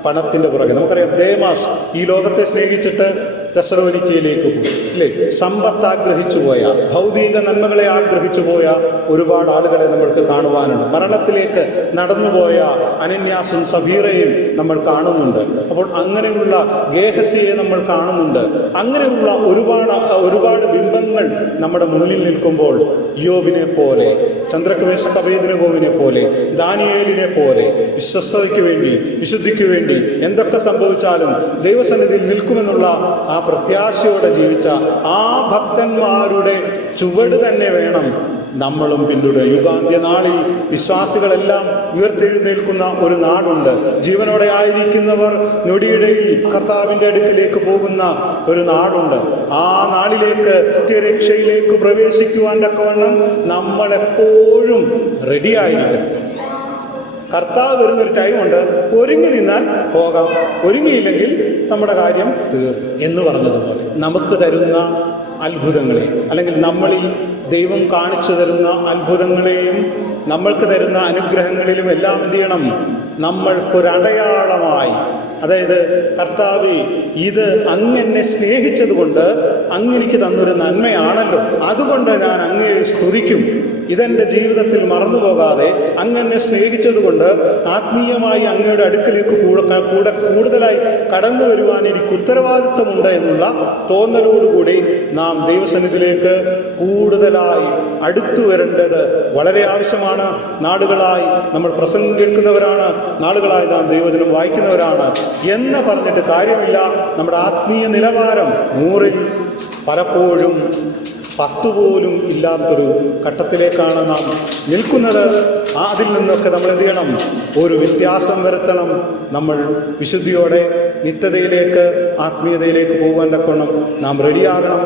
പണത്തിൻ്റെ പുറകെ. നമുക്കറിയാം, ദേമാസ് ഈ ലോകത്തെ സ്നേഹിച്ചിട്ട് തെസ്സലോനിക്കയിലേക്ക് പോയി, അല്ലേ? സമ്പത്ത് ആഗ്രഹിച്ചു പോയ, ഭൗതിക നന്മകളെ ആഗ്രഹിച്ചു പോയ ഒരുപാട് ആളുകളെ നമ്മൾക്ക് കാണുവാനുണ്ട്. മരണത്തിലേക്ക് നടന്നുപോയ അനന്യാസും സഫീറയും നമ്മൾ കാണുന്നുണ്ട്. അപ്പോൾ അങ്ങനെയുള്ള ഗേഹസിയെ നമ്മൾ കാണുന്നുണ്ട്. അങ്ങനെയുള്ള ഒരുപാട് ബിംബങ്ങൾ നമ്മുടെ മുന്നിൽ നിൽക്കുമ്പോൾ യോബിനെ പോലെ, ചന്ദ്രകവേശ അബേദ്നെഗോവിനെ പോലെ, ദാനിയേലിനെ പോലെ വിശ്വസ്തതയ്ക്ക് വേണ്ടി, വിശുദ്ധിക്ക് വേണ്ടി എന്തൊക്കെ സംഭവിച്ചാലും ദൈവസന്നിധിയിൽ നിൽക്കുമെന്നുള്ള ആ പ്രത്യാശയോടെ ജീവിച്ച ആ ഭക്തന്മാരുടെ ചുവട് തന്നെ വേണം നമ്മളും പിന്തുടരും. യുഗാന്ത്യ നാളിൽ വിശ്വാസികളെല്ലാം ഉയർത്തെഴുന്നേൽക്കുന്ന ഒരു നാടുണ്ട്. ജീവനോടെ ആയിരിക്കുന്നവർ ഞൊടിയിടയിൽ കർത്താവിൻ്റെ അടുക്കിലേക്ക് പോകുന്ന ഒരു നാടുണ്ട്. ആ നാളിലേക്ക് നിത്യരക്ഷയിലേക്ക് പ്രവേശിക്കുവാൻ തക്കവണ്ണം നമ്മളെപ്പോഴും റെഡിയായിരിക്കണം. കർത്താവ് വരുന്നൊരു ടൈമുണ്ട്, ഒരുങ്ങി നിന്നാൽ പോകാം, ഒരുങ്ങിയില്ലെങ്കിൽ നമ്മുടെ കാര്യം തീർന്നു എന്ന് പറഞ്ഞതുപോലെ നമുക്ക് തരുന്ന അത്ഭുതങ്ങളെ, അല്ലെങ്കിൽ നമ്മളിൽ ദൈവം കാണിച്ചു തരുന്ന അത്ഭുതങ്ങളെയും നമ്മൾക്ക് തരുന്ന അനുഗ്രഹങ്ങളിലും എല്ലാം എന്ത് ചെയ്യണം? നമ്മൾക്കൊരടയാളമായി, അതായത് കർത്താവേ, ഇത് അങ്ങെന്നെ സ്നേഹിച്ചതുകൊണ്ട് അങ്ങെനിക്ക് തന്നൊരു നന്മയാണല്ലോ, അതുകൊണ്ട് ഞാൻ അങ്ങയെ സ്തുതിക്കും. ഇതെൻ്റെ ജീവിതത്തിൽ മറന്നു പോകാതെ അങ്ങെന്നെ സ്നേഹിച്ചതുകൊണ്ട് ആത്മീയമായി അങ്ങയുടെ അടുക്കലേക്ക് കൂടുതലായി കടന്നു വരുവാൻ എനിക്ക് ഉത്തരവാദിത്വമുണ്ട് എന്നുള്ള തോന്നലോടുകൂടി നാം ദൈവസന്നിധിയിലേക്ക് കൂടുതലായി അടുത്തു വരേണ്ടത് വളരെ ആവശ്യമാണ്. നാളുകളായി നമ്മൾ പ്രസംഗം കേൾക്കുന്നവരാണ്, നാളുകളായി നാം ദൈവവചനം വായിക്കുന്നവരാണ് എന്ന് പറഞ്ഞിട്ട് കാര്യമില്ല. നമ്മുടെ ആത്മീയ നിലവാരം 100-ൽ പലപ്പോഴും 10 പോലും ഇല്ലാത്തൊരു ഘട്ടത്തിലേക്കാണ് നാം നിൽക്കുന്നത്. അതിൽ നിന്നൊക്കെ നമ്മൾ എന്ത് ചെയ്യണം? ഒരു വ്യത്യാസം വരുത്തണം. നമ്മൾ വിശുദ്ധിയോടെ നിത്യതയിലേക്ക്, ആത്മീയതയിലേക്ക് പോകാൻ തക്കവണ്ണം നാം റെഡിയാകണം.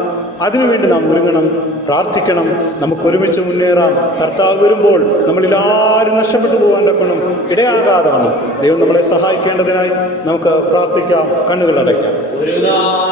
അതിനുവേണ്ടി നാം ഒരുങ്ങണം, പ്രാർത്ഥിക്കണം. നമുക്കൊരുമിച്ച് മുന്നേറാം. കർത്താവ് വരുമ്പോൾ നമ്മളിലാരും നഷ്ടപ്പെട്ടു പോകാൻ തക്കവണ്ണം ഇടയാകാതെ വേണം. ദൈവം നമ്മളെ സഹായിക്കേണ്ടതിനായി നമുക്ക് പ്രാർത്ഥിക്കാം. കണ്ണുകൾ അടയ്ക്കാം. ഒരു നാൾ